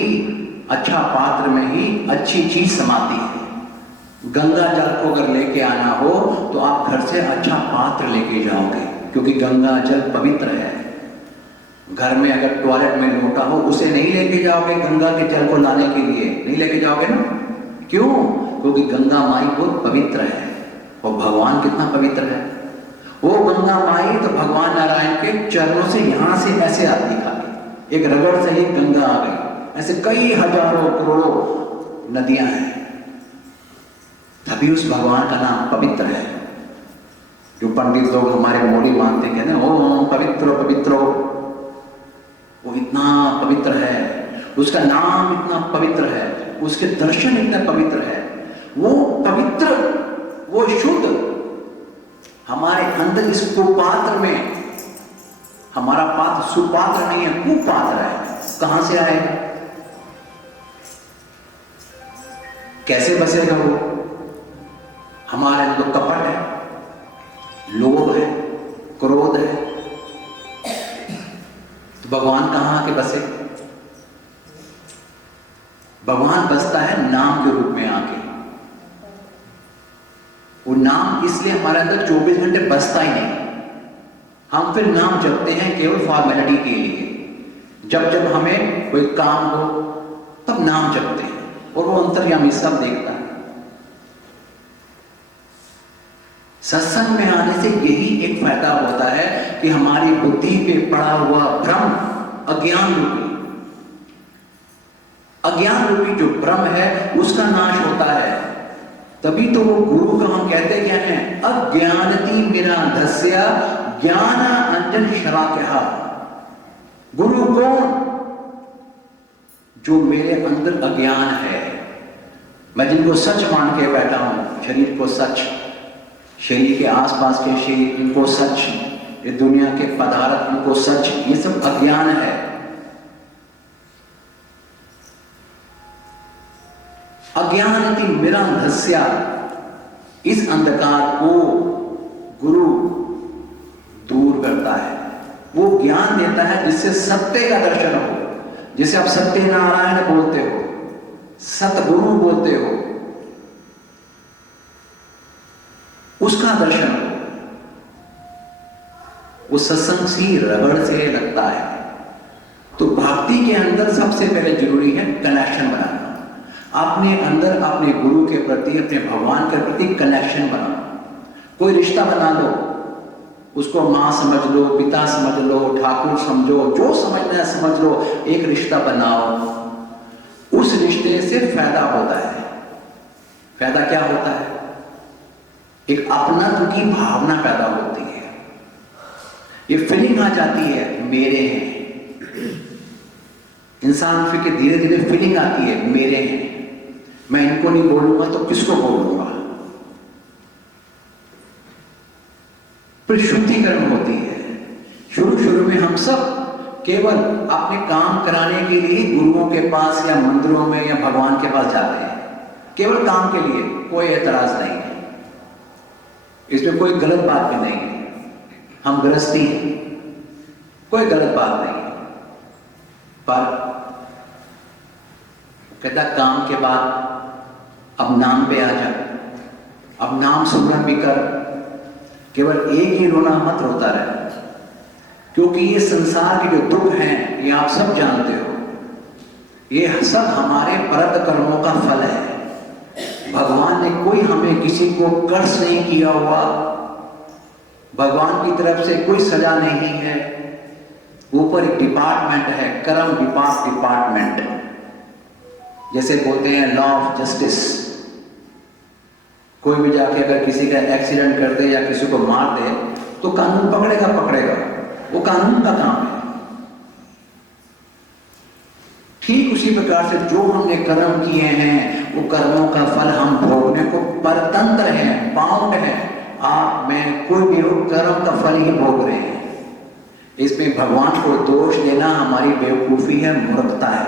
अच्छा पात्र में ही अच्छी चीज समाती है। गंगा जल को अगर लेके आना हो तो आप घर से अच्छा पात्र लेके जाओगे, क्योंकि गंगा जल पवित्र है। घर में अगर टॉयलेट में लोटा हो उसे नहीं लेके जाओगे गंगा के जल को लाने के लिए, नहीं लेके जाओगे ना। क्यों? क्योंकि गंगा माई बहुत पवित्र है और भगवान कितना पवित्र है। वो गंगा माई तो भगवान नारायण के चरणों से यहां से ऐसे आती खाली, एक रगड़ से ही गंगा आ गई। ऐसे कई हजारों करोड़ों नदियां हैं, तभी उस भगवान का नाम पवित्र है। जो पंडित लोग हमारे मोड़ी मानते कहते हैं ओम पवित्र पवित्र, वो इतना पवित्र है, उसका नाम इतना पवित्र है, उसके दर्शन इतने पवित्र है। वो पवित्र, वो शुद्ध हमारे अंदर इस कुपात्र में, हमारा पात्र सुपात्र नहीं है, कुपात्र है। कहां से आएगा? कैसे बसेगा वो? हमारे अंदर कपट है, लोभ है, क्रोध है, तो भगवान कहां आके बसे? भगवान बसता है नाम के रूप में आके। वो नाम इसलिए हमारे अंदर 24 घंटे बसता ही नहीं। हम फिर नाम जपते हैं केवल फॉर्मेलिटी के लिए। जब जब हमें कोई काम हो तब नाम जपते हैं, और वो अंतर्यामी सब देखता है। सत्संग में आने से यही एक फायदा होता है कि हमारी बुद्धि पे पड़ा हुआ भ्रम, अज्ञान रूपी जो भ्रम है उसका नाश होता है। तभी तो वो गुरु का हम कहते क्या है? अज्ञानति निराधस्य ज्ञान अंजन शलाकया। गुरु कौन? जो मेरे अंदर अज्ञान है, मैं जिनको सच मान के बैठा हूं, शरीर को सच, शरीर के आसपास के शरीर इनको सच, ये दुनिया के पदार्थ इनको सच, ये सब अज्ञान है। अज्ञानति निराधस्य, इस अंधकार को गुरु दूर करता है। वो ज्ञान देता है जिससे सत्य का दर्शन हो। जिसे आप सत्य नारायण बोलते हो, सतगुरु बोलते हो, उसका दर्शन हो। वो सत्संग सी रगड़ से लगता है। तो भक्ति के अंदर सबसे पहले जरूरी है कनेक्शन बनाना। अपने अंदर अपने गुरु के प्रति, अपने भगवान के प्रति कनेक्शन बनाओ। कोई रिश्ता बना लो, उसको मां समझ लो, पिता समझ लो, ठाकुर समझो, जो समझना है समझ लो, एक रिश्ता बनाओ। उस रिश्ते से फायदा होता है। फायदा क्या होता है? एक अपनात्व की भावना पैदा होती है। ये फीलिंग आ जाती है मेरे हैं। इंसान फिर धीरे धीरे फीलिंग आती है मेरे हैं, मैं इनको नहीं बोलूंगा तो किसको बोलूंगा। फिर शुद्धिकरण होती है। शुरू में हम सब केवल अपने काम कराने के लिए गुरुओं के पास या मंदिरों में या भगवान के पास जाते हैं, केवल काम के लिए। कोई एतराज नहीं है, इसमें कोई गलत बात भी नहीं है। हम गृहस्थी हैं, कोई गलत बात नहीं है। पर कहता काम के बाद अब नाम पे आ जा, अब नाम सुमरन भी कर। केवल एक ही रोना मत रोता रहे, क्योंकि ये संसार के जो दुख हैं ये आप सब जानते हो। ये सब हमारे परत कर्मों का फल है। भगवान ने कोई हमें किसी को कर्ज नहीं किया हुआ, भगवान की तरफ से कोई सजा नहीं है। ऊपर एक डिपार्टमेंट है, कर्म विपाक डिपार्टमेंट, जैसे बोलते हैं लॉ ऑफ जस्टिस। कोई भी जाके अगर किसी का एक्सीडेंट कर दे या किसी को मार दे तो कानून पकड़ेगा, वो कानून का काम है। ठीक उसी प्रकार से जो हमने कर्म किए हैं वो कर्मों का फल हम भोगने को परतंत्र हैं, बाउंड हैं। आप मैं कोई भी हो, कर्म का फल ही भोग रहे हैं। इसमें भगवान को दोष देना हमारी बेवकूफी है, मूर्खता है।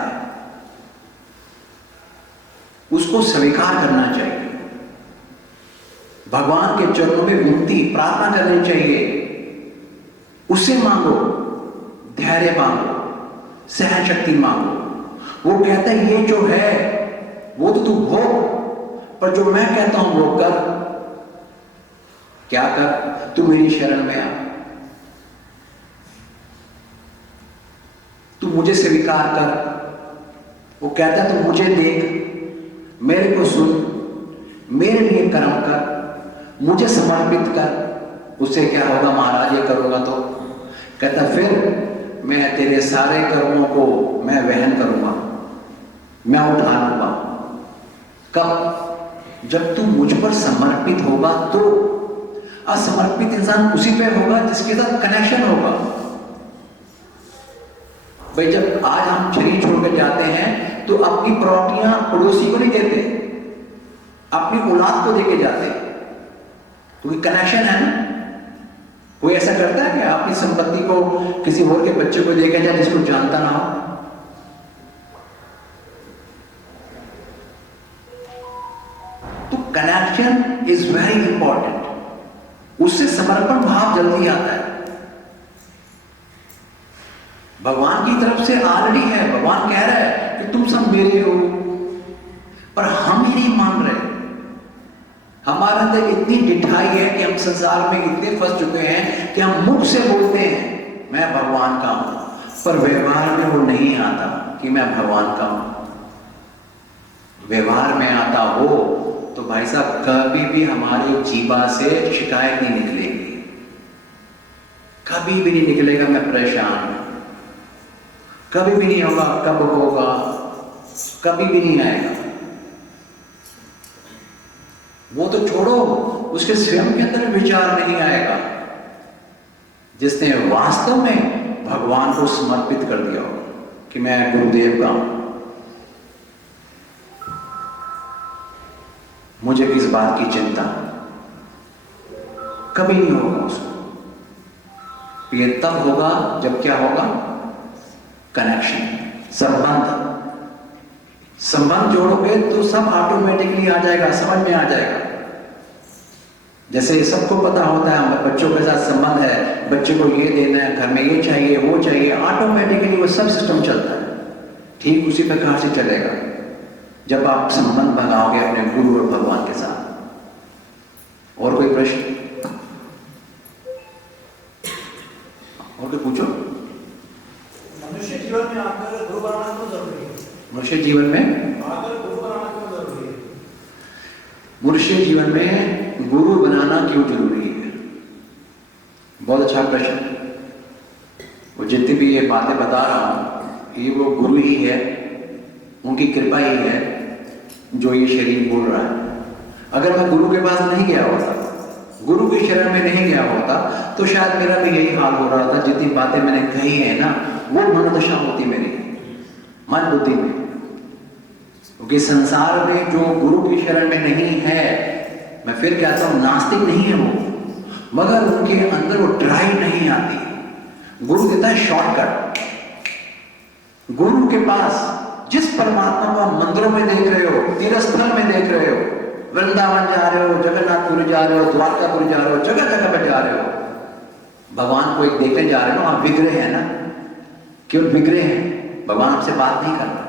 उसको स्वीकार करना चाहिए, भगवान के चरणों में विनती प्रार्थना करनी चाहिए, उससे मांगो, धैर्य मांगो, सहन शक्ति मांगो। वो कहता है ये जो है वो तो तू भोग, पर जो मैं कहता हूं वो कर। क्या कर? तू मेरी शरण में आ, तू मुझे स्वीकार कर। वो कहता है तू मुझे देख, मेरे को सुन, मेरे लिए कर्म कर, मुझे समर्पित कर। उससे क्या होगा महाराज? ये करूंगा तो कहता फिर मैं तेरे सारे कर्मों को मैं वहन करूंगा, मैं उठा लूंगा। कब? जब तू मुझ पर समर्पित होगा तो। असमर्पित इंसान उसी पे होगा जिसके साथ कनेक्शन होगा। भाई जब आज हम शरीर छोड़कर जाते हैं तो अपनी प्रॉपर्टियां पड़ोसी को नहीं देते, अपनी औलाद को देके जाते, क्योंकि कनेक्शन है ना। कोई ऐसा करता है कि अपनी संपत्ति को किसी और के बच्चे को देके जाए जिसको जानता ना हो? तो कनेक्शन इज वेरी इंपॉर्टेंट। उससे समर्पण भाव जल्दी आता है। भगवान की तरफ से ऑलरेडी है, भगवान कह रहा है कि तुम सब मेरे हो, पर हम ही नहीं मान रहे। हमारे अंदर इतनी डिठाई है कि हम संसार में इतने फंस चुके हैं कि हम मुख से बोलते हैं मैं भगवान का हूं, पर व्यवहार में वो नहीं आता कि मैं भगवान का हूं। व्यवहार में आता हो तो भाई साहब कभी भी हमारे जीवा से शिकायत नहीं निकलेगी, कभी भी नहीं निकलेगा मैं परेशान हूं, कभी भी नहीं होगा कब होगा, कभी भी नहीं आएगा। वो तो छोड़ो, उसके स्वयं के अंदर विचार नहीं आएगा जिसने वास्तव में भगवान को समर्पित कर दिया हो कि मैं गुरुदेव का हूं, मुझे किस बात की चिंता। कभी नहीं होगा उसको। ये तब होगा जब क्या होगा? कनेक्शन, संबंध। संबंध जोड़ोगे तो सब ऑटोमेटिकली आ जाएगा, समझ में आ जाएगा। जैसे सबको पता होता है हमारे बच्चों के साथ संबंध है, बच्चे को ये देना है, घर में ये चाहिए वो चाहिए, ऑटोमेटिकली वो सब सिस्टम चलता है। ठीक उसी प्रकार से चलेगा जब आप संबंध बनाओगे अपने गुरु और भगवान के साथ। और कोई प्रश्न? और कोई पूछो। मनुष्य जीवन में आकर गुरु बनाना क्यों जरूरी है? मनुष्य जीवन में आकर गुरु बनाना क्यों जरूरी है? मनुष्य जीवन में गुरु बनाना क्यों जरूरी है? बहुत अच्छा प्रश्न। वो जितनी भी ये बातें बता रहा हूं ये वो गुरु ही है, उनकी कृपा ही है जो ये शरीर बोल रहा है। अगर मैं गुरु के पास नहीं गया होता, गुरु की शरण में नहीं गया होता तो शायद मेरा भी यही हाल हो रहा था। जितनी बातें मैंने कही है ना वो मनोदशा होती मेरी मन बुद्धि में। क्योंकि संसार में जो गुरु की शरण में नहीं है, मैं फिर कहता हूं नास्तिक नहीं है वो, मगर उनके अंदर वो ड्राइव नहीं आती। गुरु देता है शॉर्टकट। गुरु के पास जिस परमात्मा को आप मंदिरों में देख रहे हो, तीर्थस्थल में देख रहे हो, वृंदावन जा रहे हो, जगन्नाथपुरी जा रहे हो, द्वारकापुरी जा रहे हो, जगह जगह पर जा रहे हो, भगवान को एक देखने जा रहे हो, आप विग्रह है ना, क्यों विग्रह है? भगवान आपसे बात नहीं कर रहा।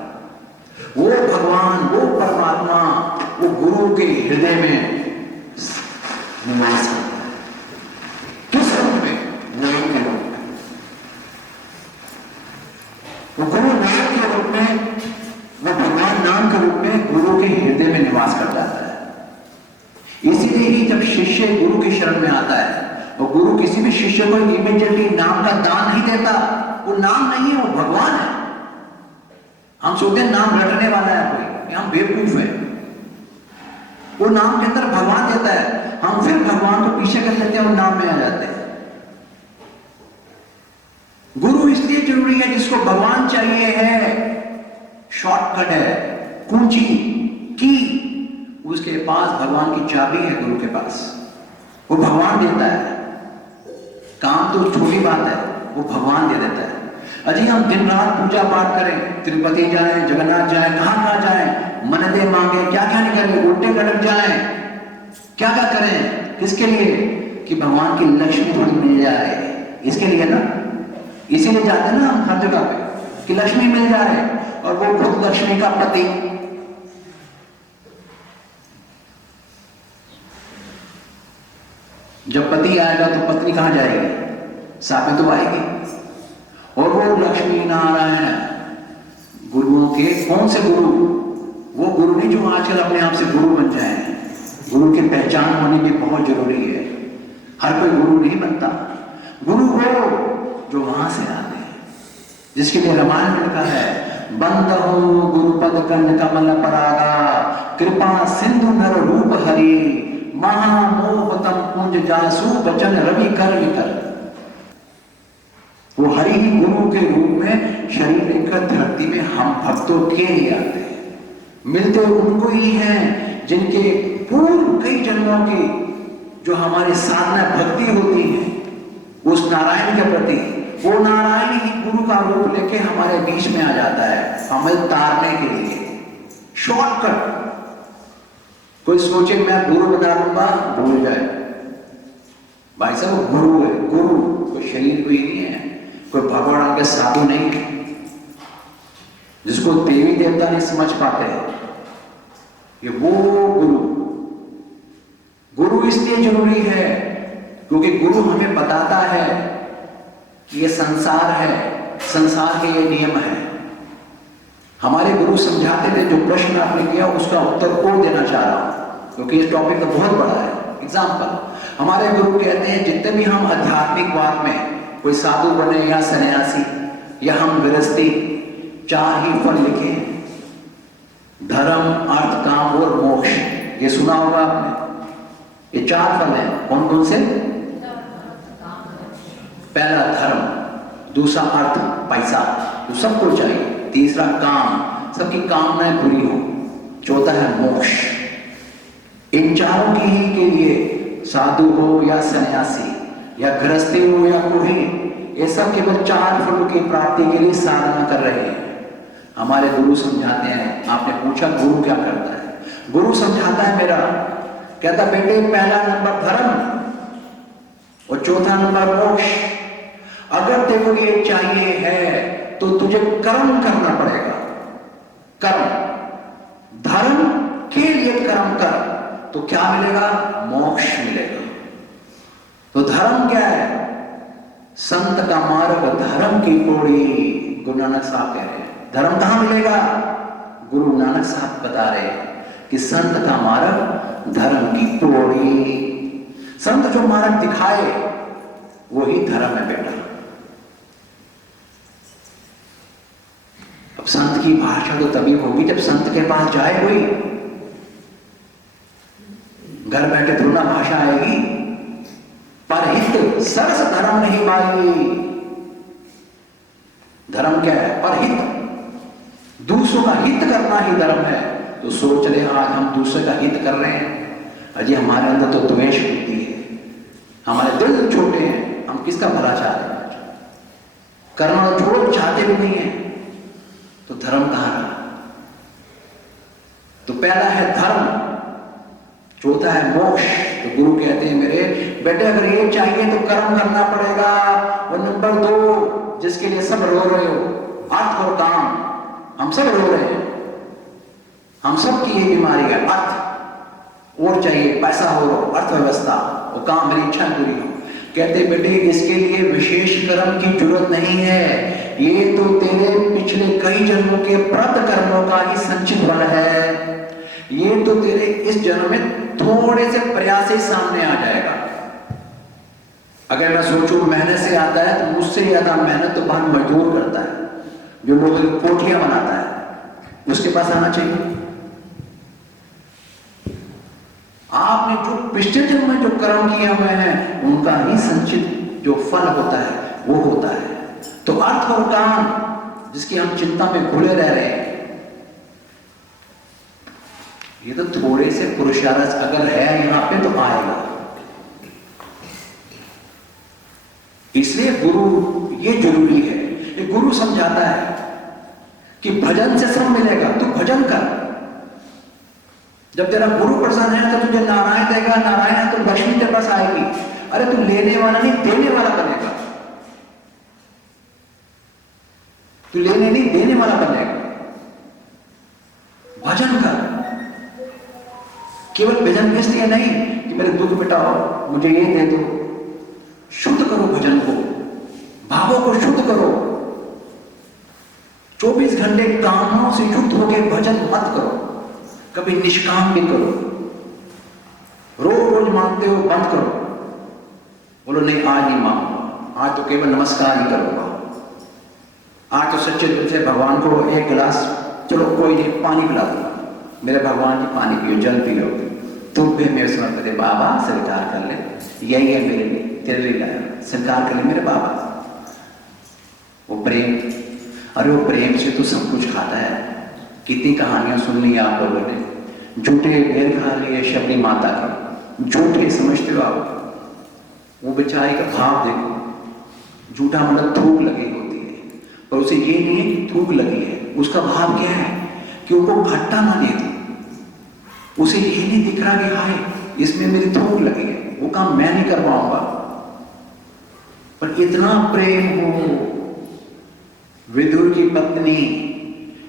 वो भगवान, वो परमात्मा, वो गुरु के हृदय में निवास करता है। किस रूप में? नाम के रूप में। वो गुरु नाम के रूप में, वो भगवान नाम के रूप में गुरु के हृदय में निवास कर जाता है। इसीलिए ही जब शिष्य गुरु की शरण में आता है और गुरु किसी भी शिष्य को इमीडिएटली नाम का दान नहीं देता, वो नाम नहीं है, वो भगवान है। हम सोचते हैं नाम रटने वाला है कोई, हम बेवकूफ है। वो नाम के अंदर भगवान देता है, हम फिर भगवान को पीछे कर लेते हैं और नाम में आ जाते हैं। गुरु इसलिए जरूरी है, जिसको भगवान चाहिए है, शॉर्टकट है, कुंजी की, उसके पास भगवान की चाबी है। गुरु के पास वो भगवान देता है। काम तो छोटी बात है, वो भगवान दे देता है। अजी हम दिन रात पूजा पाठ करें, तिरुपति जाएं, जगन्नाथ जाएं, कहां जाएं, मन्नतें मांगे, क्या क्या नहीं करें, उल्टे कटक जाएं, क्या क्या करें, किसके लिए? कि भगवान की लक्ष्मी थोड़ी मिल जाए, इसके लिए ना। इसीलिए जाते हैं ना हम हर जगह पे कि लक्ष्मी मिल जाए, और वो खुद लक्ष्मी का पति। जब पति आएगा तो पत्नी कहां जाएगी? साथ में तो आएगी। और वो लक्ष्मी नारायण गुरुओं के कौन से गुरु? वो गुरु नहीं जो आजकल अपने आप से गुरु बन जाए। गुरु की पहचान होनी भी बहुत जरूरी है। हर कोई गुरु नहीं बनता। गुरु वो जो वहां से आते हैं, जिसके लिए रामायण में लिखा है, बंदहु गुरुपद कंड कमल परागा, कृपा सिंधु नर रूप हरि, महामोहतम कुंज जासु बचन रवि कर विकर। वो हरि ही गुरु के रूप में शरीर लेकर धरती में हम भक्तों के लिए आते हैं। मिलते उनको ही हैं जिनके पूर्व कई जन्मों की जो हमारी साधना भक्ति होती है उस नारायण के प्रति, वो नारायण ही गुरु का रूप लेके हमारे बीच में आ जाता है हमें तारने के लिए। शॉर्टकट। कोई सोचे मैं गुरु बना लूंगा, भूल जाए। भाई साहब गुरु है, गुरु कोई शरीर कोई नहीं है, कोई भगवान के साधु नहीं है, जिसको देवी देवता नहीं समझ पाते। ये वो गुरु। गुरु इसलिए जरूरी है क्योंकि गुरु हमें बताता है कि ये संसार है, संसार के ये नियम है। हमारे गुरु समझाते थे, जो प्रश्न आपने किया उसका उत्तर और देना चाह रहा हूं क्योंकि ये टॉपिक तो बहुत बड़ा है। एग्जाम्पल, हमारे गुरु कहते हैं जितने भी हम आध्यात्मिक बात में कोई साधु बने या सन्यासी या हम गृहस्थी, 4 ही फल लिखे हैं, धर्म, अर्थ, काम और मोक्ष। ये सुना होगा आपने। ये 4 फल हैं। कौन कौन से? पहला धर्म, दूसरा अर्थ, पैसा तो सबको चाहिए, तीसरा काम, सबकी कामनाएं पूरी हो, चौथा है मोक्ष। इन चारों की ही के लिए साधु हो या सन्यासी या गृहस्थी हो या कोई, ये सब केवल 4 फलों की प्राप्ति के लिए साधना कर रहे हैं। हमारे गुरु समझाते हैं। आपने पूछा गुरु क्या करता है? गुरु समझाता है मेरा, कहता बेटे पहला नंबर धर्म और चौथा नंबर मोक्ष। अगर तेरे को ये चाहिए है तो तुझे कर्म करना पड़ेगा। कर्म, धर्म के लिए कर्म कर तो क्या मिलेगा? मोक्ष मिलेगा। तो धर्म क्या है? संत का मार्ग धर्म की पौड़ी। गुरु नानक साहब कह रहे हैं। धर्म कहां मिलेगा? गुरु नानक साहब बता रहे हैं कि संत का मार्ग धर्म की पौड़ी। संत जो मार्ग दिखाए वही धर्म है बेटा। अब संत की भाषा तो तभी होगी जब संत के पास जाए कोई। घर बैठे थोड़ा ना भाषा आएगी। परहित सरस धर्म नहीं पाई। धर्म क्या है? परहित, दूसरों का हित करना ही धर्म है। तो सोच रहे आज हम दूसरे का हित कर रहे हैं। अजय हमारे अंदर तो द्वेष बुद्धि है, हमारे दिल छोटे हैं, हम किसका भला चाह रहे हैं? करना तो छोड़ो, चाहते भी नहीं है। तो धर्म कहां रहा? तो पहला है धर्म, चौथा है मोक्ष। तो गुरु कहते हैं मेरे बेटे अगर ये चाहिए तो कर्म करना पड़ेगा। और नंबर 2 जिसके लिए सब रो रहे हो, अर्थ और काम। हम सब रो रहे हैं, हम सब की ये बीमारी है। अर्थ और चाहिए, पैसा हो, अर्थव्यवस्था और काम, मेरी इच्छा पूरी हो। कहते बेटे इसके लिए विशेष कर्म की जरूरत नहीं है। ये तो तेरे पिछले कई जन्मों के व्रत कर्मों का ही संचित फल है। ये तो तेरे इस जन्म में थोड़े से प्रयास से सामने आ जाएगा। अगर मैं सोचूं मेहनत से आता है तो मुझसे ज्यादा मेहनत तो बाहर मजदूर करता है, जो लोगों की कोठियां बनाता है, उसके पास आना चाहिए। आपने जो पिछले जन्म में जो कर्म किए हुए हैं उनका ही संचित जो फल होता है वो होता है। तो अर्थ और काम जिसकी हम चिंता में घुले रह रहे हैं, ये तो थोड़े से पुरुषार्थ अगर है यहां पे तो आएगा। इसलिए गुरु ये जरूरी है। ये गुरु समझाता है कि भजन से सब मिलेगा, तू भजन कर। जब तेरा गुरु प्रसन्न है तो तुझे नारायण देगा, नारायण है तो लक्ष्मी तेरे पास आएगी। अरे तू लेने वाला नहीं देने वाला बनेगा, तू लेने नहीं देने वाला बनेगा। भजन कर, केवल भजन इसलिए नहीं कि मेरे दुख मिटाओ, मुझे ये दे दो। शुद्ध करो भजन को, भावों को शुद्ध करो। 24 घंटे कामों से युक्त होकर भजन मत करो, कभी निष्काम भी करो। रोज रोज मांगते हो बंद करो, बोलो नहीं आज नहीं मांगूंगा, आज तो केवल नमस्कार ही करूंगा। आज तो सच्चे दिल से भगवान को एक गिलास, चलो कोई नहीं, पानी पिला दूंगा। मेरे भगवान जी पानी पियो, जल पियो, तुम भी मेरे समर्पित है बाबा, स्वीकार कर ले, यही है मेरे लिए, तेरे लिए लाया, स्वीकार कर ले मेरे बाबा। वो प्रेम, अरे वो प्रेम से तो सब कुछ खाता है। कितनी कहानियां सुन ली आप लोगों ने, झूठे भेड़ खा लिए शबरी माता का, झूठे समझते हो आप। वो बेचारी का भाव देखो, झूठा मतलब थूक लगी होती है, पर उसे ये नहीं है कि थूक लगी है, उसका भाव क्या है कि उनको खट्टा ना दे दो। उसे ये नहीं दिख रहा कि हाय इसमें मेरी थूक लगी है, वो काम मैं नहीं कर पाऊंगा। पर इतना प्रेम हो विदुर की पत्नी,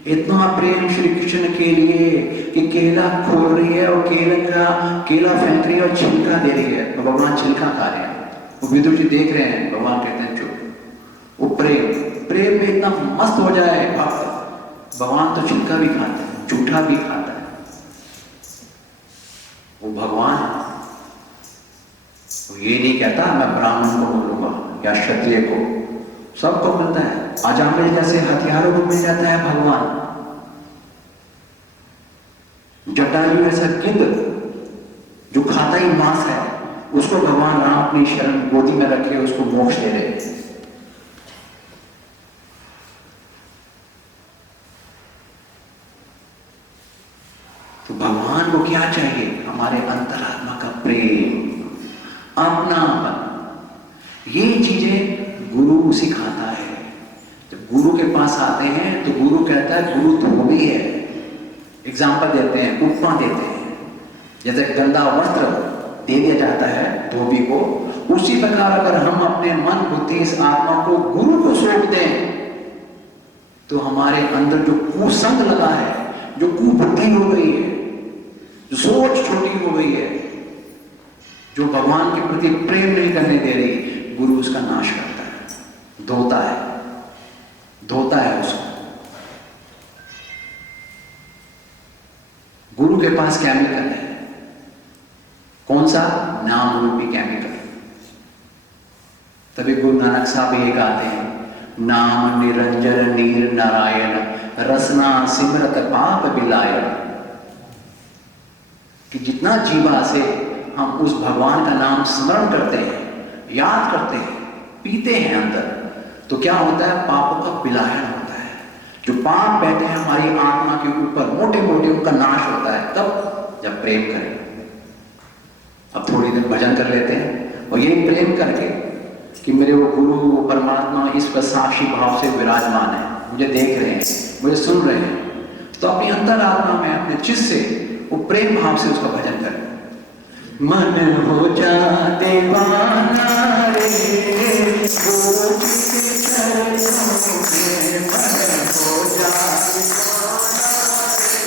इतना प्रेम श्री कृष्ण के लिए कि केला खोल रही है और केला फेंक रही है और छिलका दे रही है, तो भगवान छिलका खा रहे हैं। वो विदुर जी देख रहे हैं, भगवान कहते हैं चुप। वो प्रेम में इतना मस्त हो जाए भक्त, भगवान तो छिलका भी खाता है, झूठा भी खाता है। वो भगवान वो ये नहीं कहता मैं ब्राह्मण को मिलूंगा या क्षत्रिय को, सबको मिलता है। अजामिल जैसे हथियारों को मिल जाता है भगवान। जटायु ऐसा गिद्ध जो खाता ही मांस है, उसको भगवान राम अपनी शरण गोदी में रखे उसको मोक्ष दे रहे। तो भगवान को क्या चाहिए? हमारे अंतरात्मा का प्रेम, अपनापन। ये चीजें गुरु सिखाता है। जब गुरु के पास आते हैं तो गुरु कहता है, गुरु धोबी है। एग्जाम्पल देते हैं, उपमा देते हैं। जैसे गंदा वस्त्र दे दिया जाता है धोबी को, उसी प्रकार अगर हम अपने मन बुद्धि इस आत्मा को गुरु को सौंप दें तो हमारे अंदर जो कुसंग लगा है, जो कुबुद्धि हो गई है, जो सोच छोटी हो गई है, जो भगवान के प्रति प्रेम नहीं करने दे रही, गुरु उसका नाश करता है, धोता है उसको। गुरु के पास केमिकल है, कौन सा? नाम रूपी केमिकल। तभी गुरु नानक साहब ये गाते हैं, नाम निरंजन नीर नारायण रसना सिमरत पाप बिलायन। कि जितना जीवा से हम उस भगवान का नाम स्मरण करते हैं, याद करते हैं, पीते हैं अंदर, तो क्या होता है? पापों का विलायन होता है। जो पाप बैठे हैं हमारी आत्मा के ऊपर मोटे मोटे, उनका नाश होता है। तब जब प्रेम करें। अब थोड़ी देर भजन कर लेते हैं और यही प्रेम करके कि मेरे वो गुरु, वो परमात्मा इस पर साक्षी भाव से विराजमान है, मुझे देख रहे हैं, मुझे सुन रहे हैं, तो अपनी अंतरात्मा में अपने चित्त से वो प्रेम भाव से उसका भजन करें। मन हो जा दीवाना रे, गुरु के चरणों में मन हो जा दीवाना रे,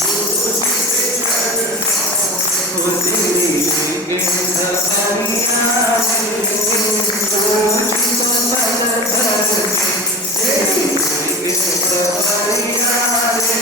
गुरु के चरणों में तेरी के खबरिया रे, गुरु की पद धर तेरी के खबरिया रे,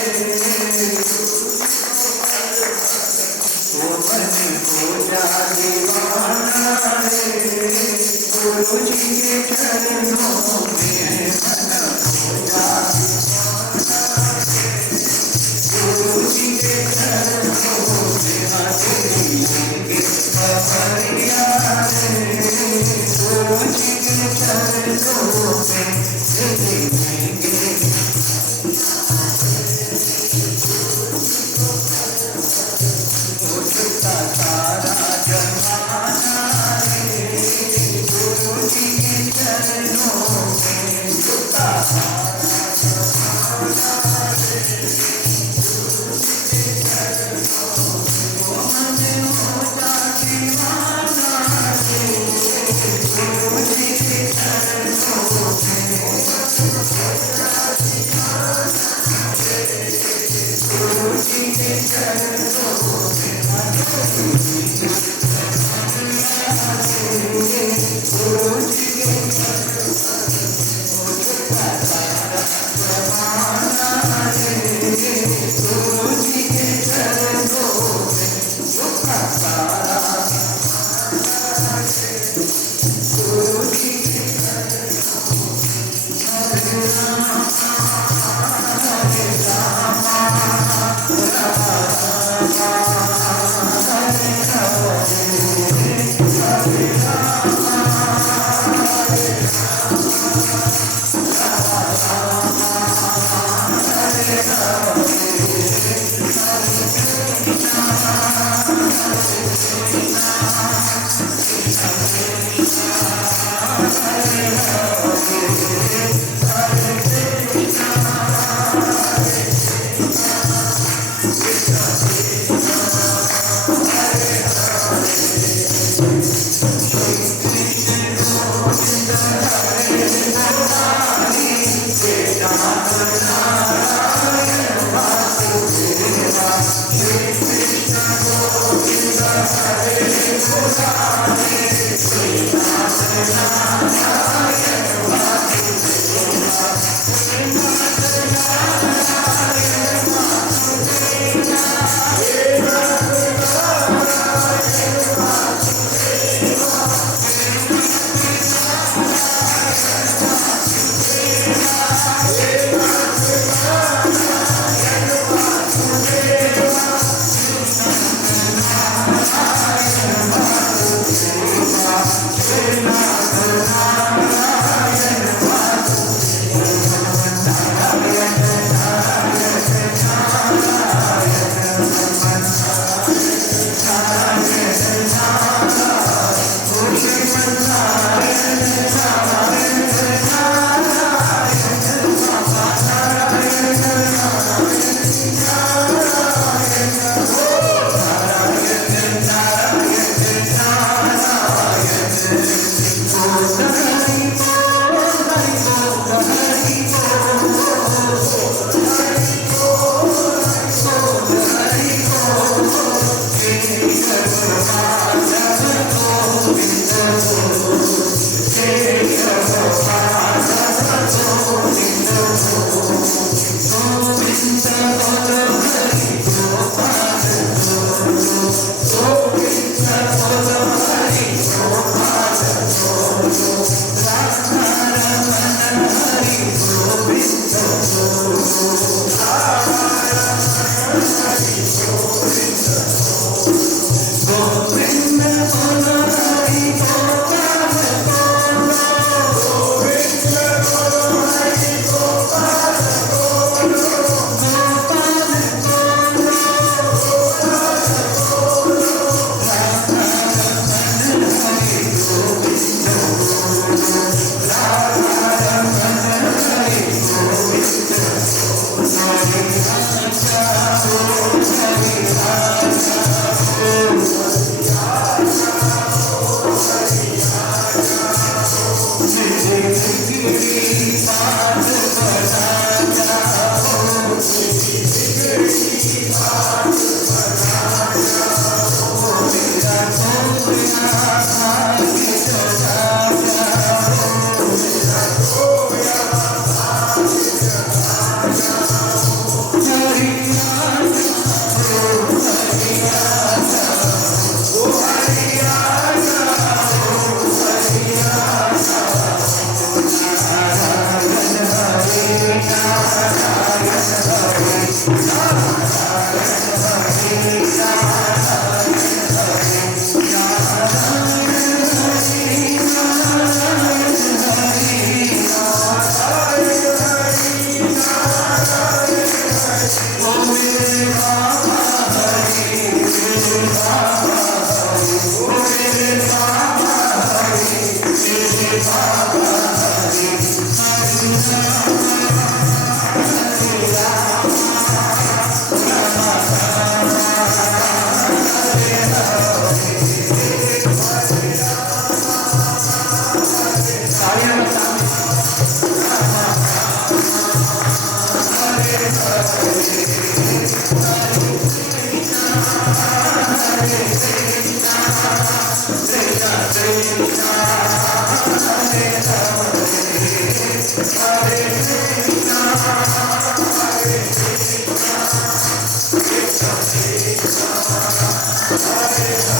Hare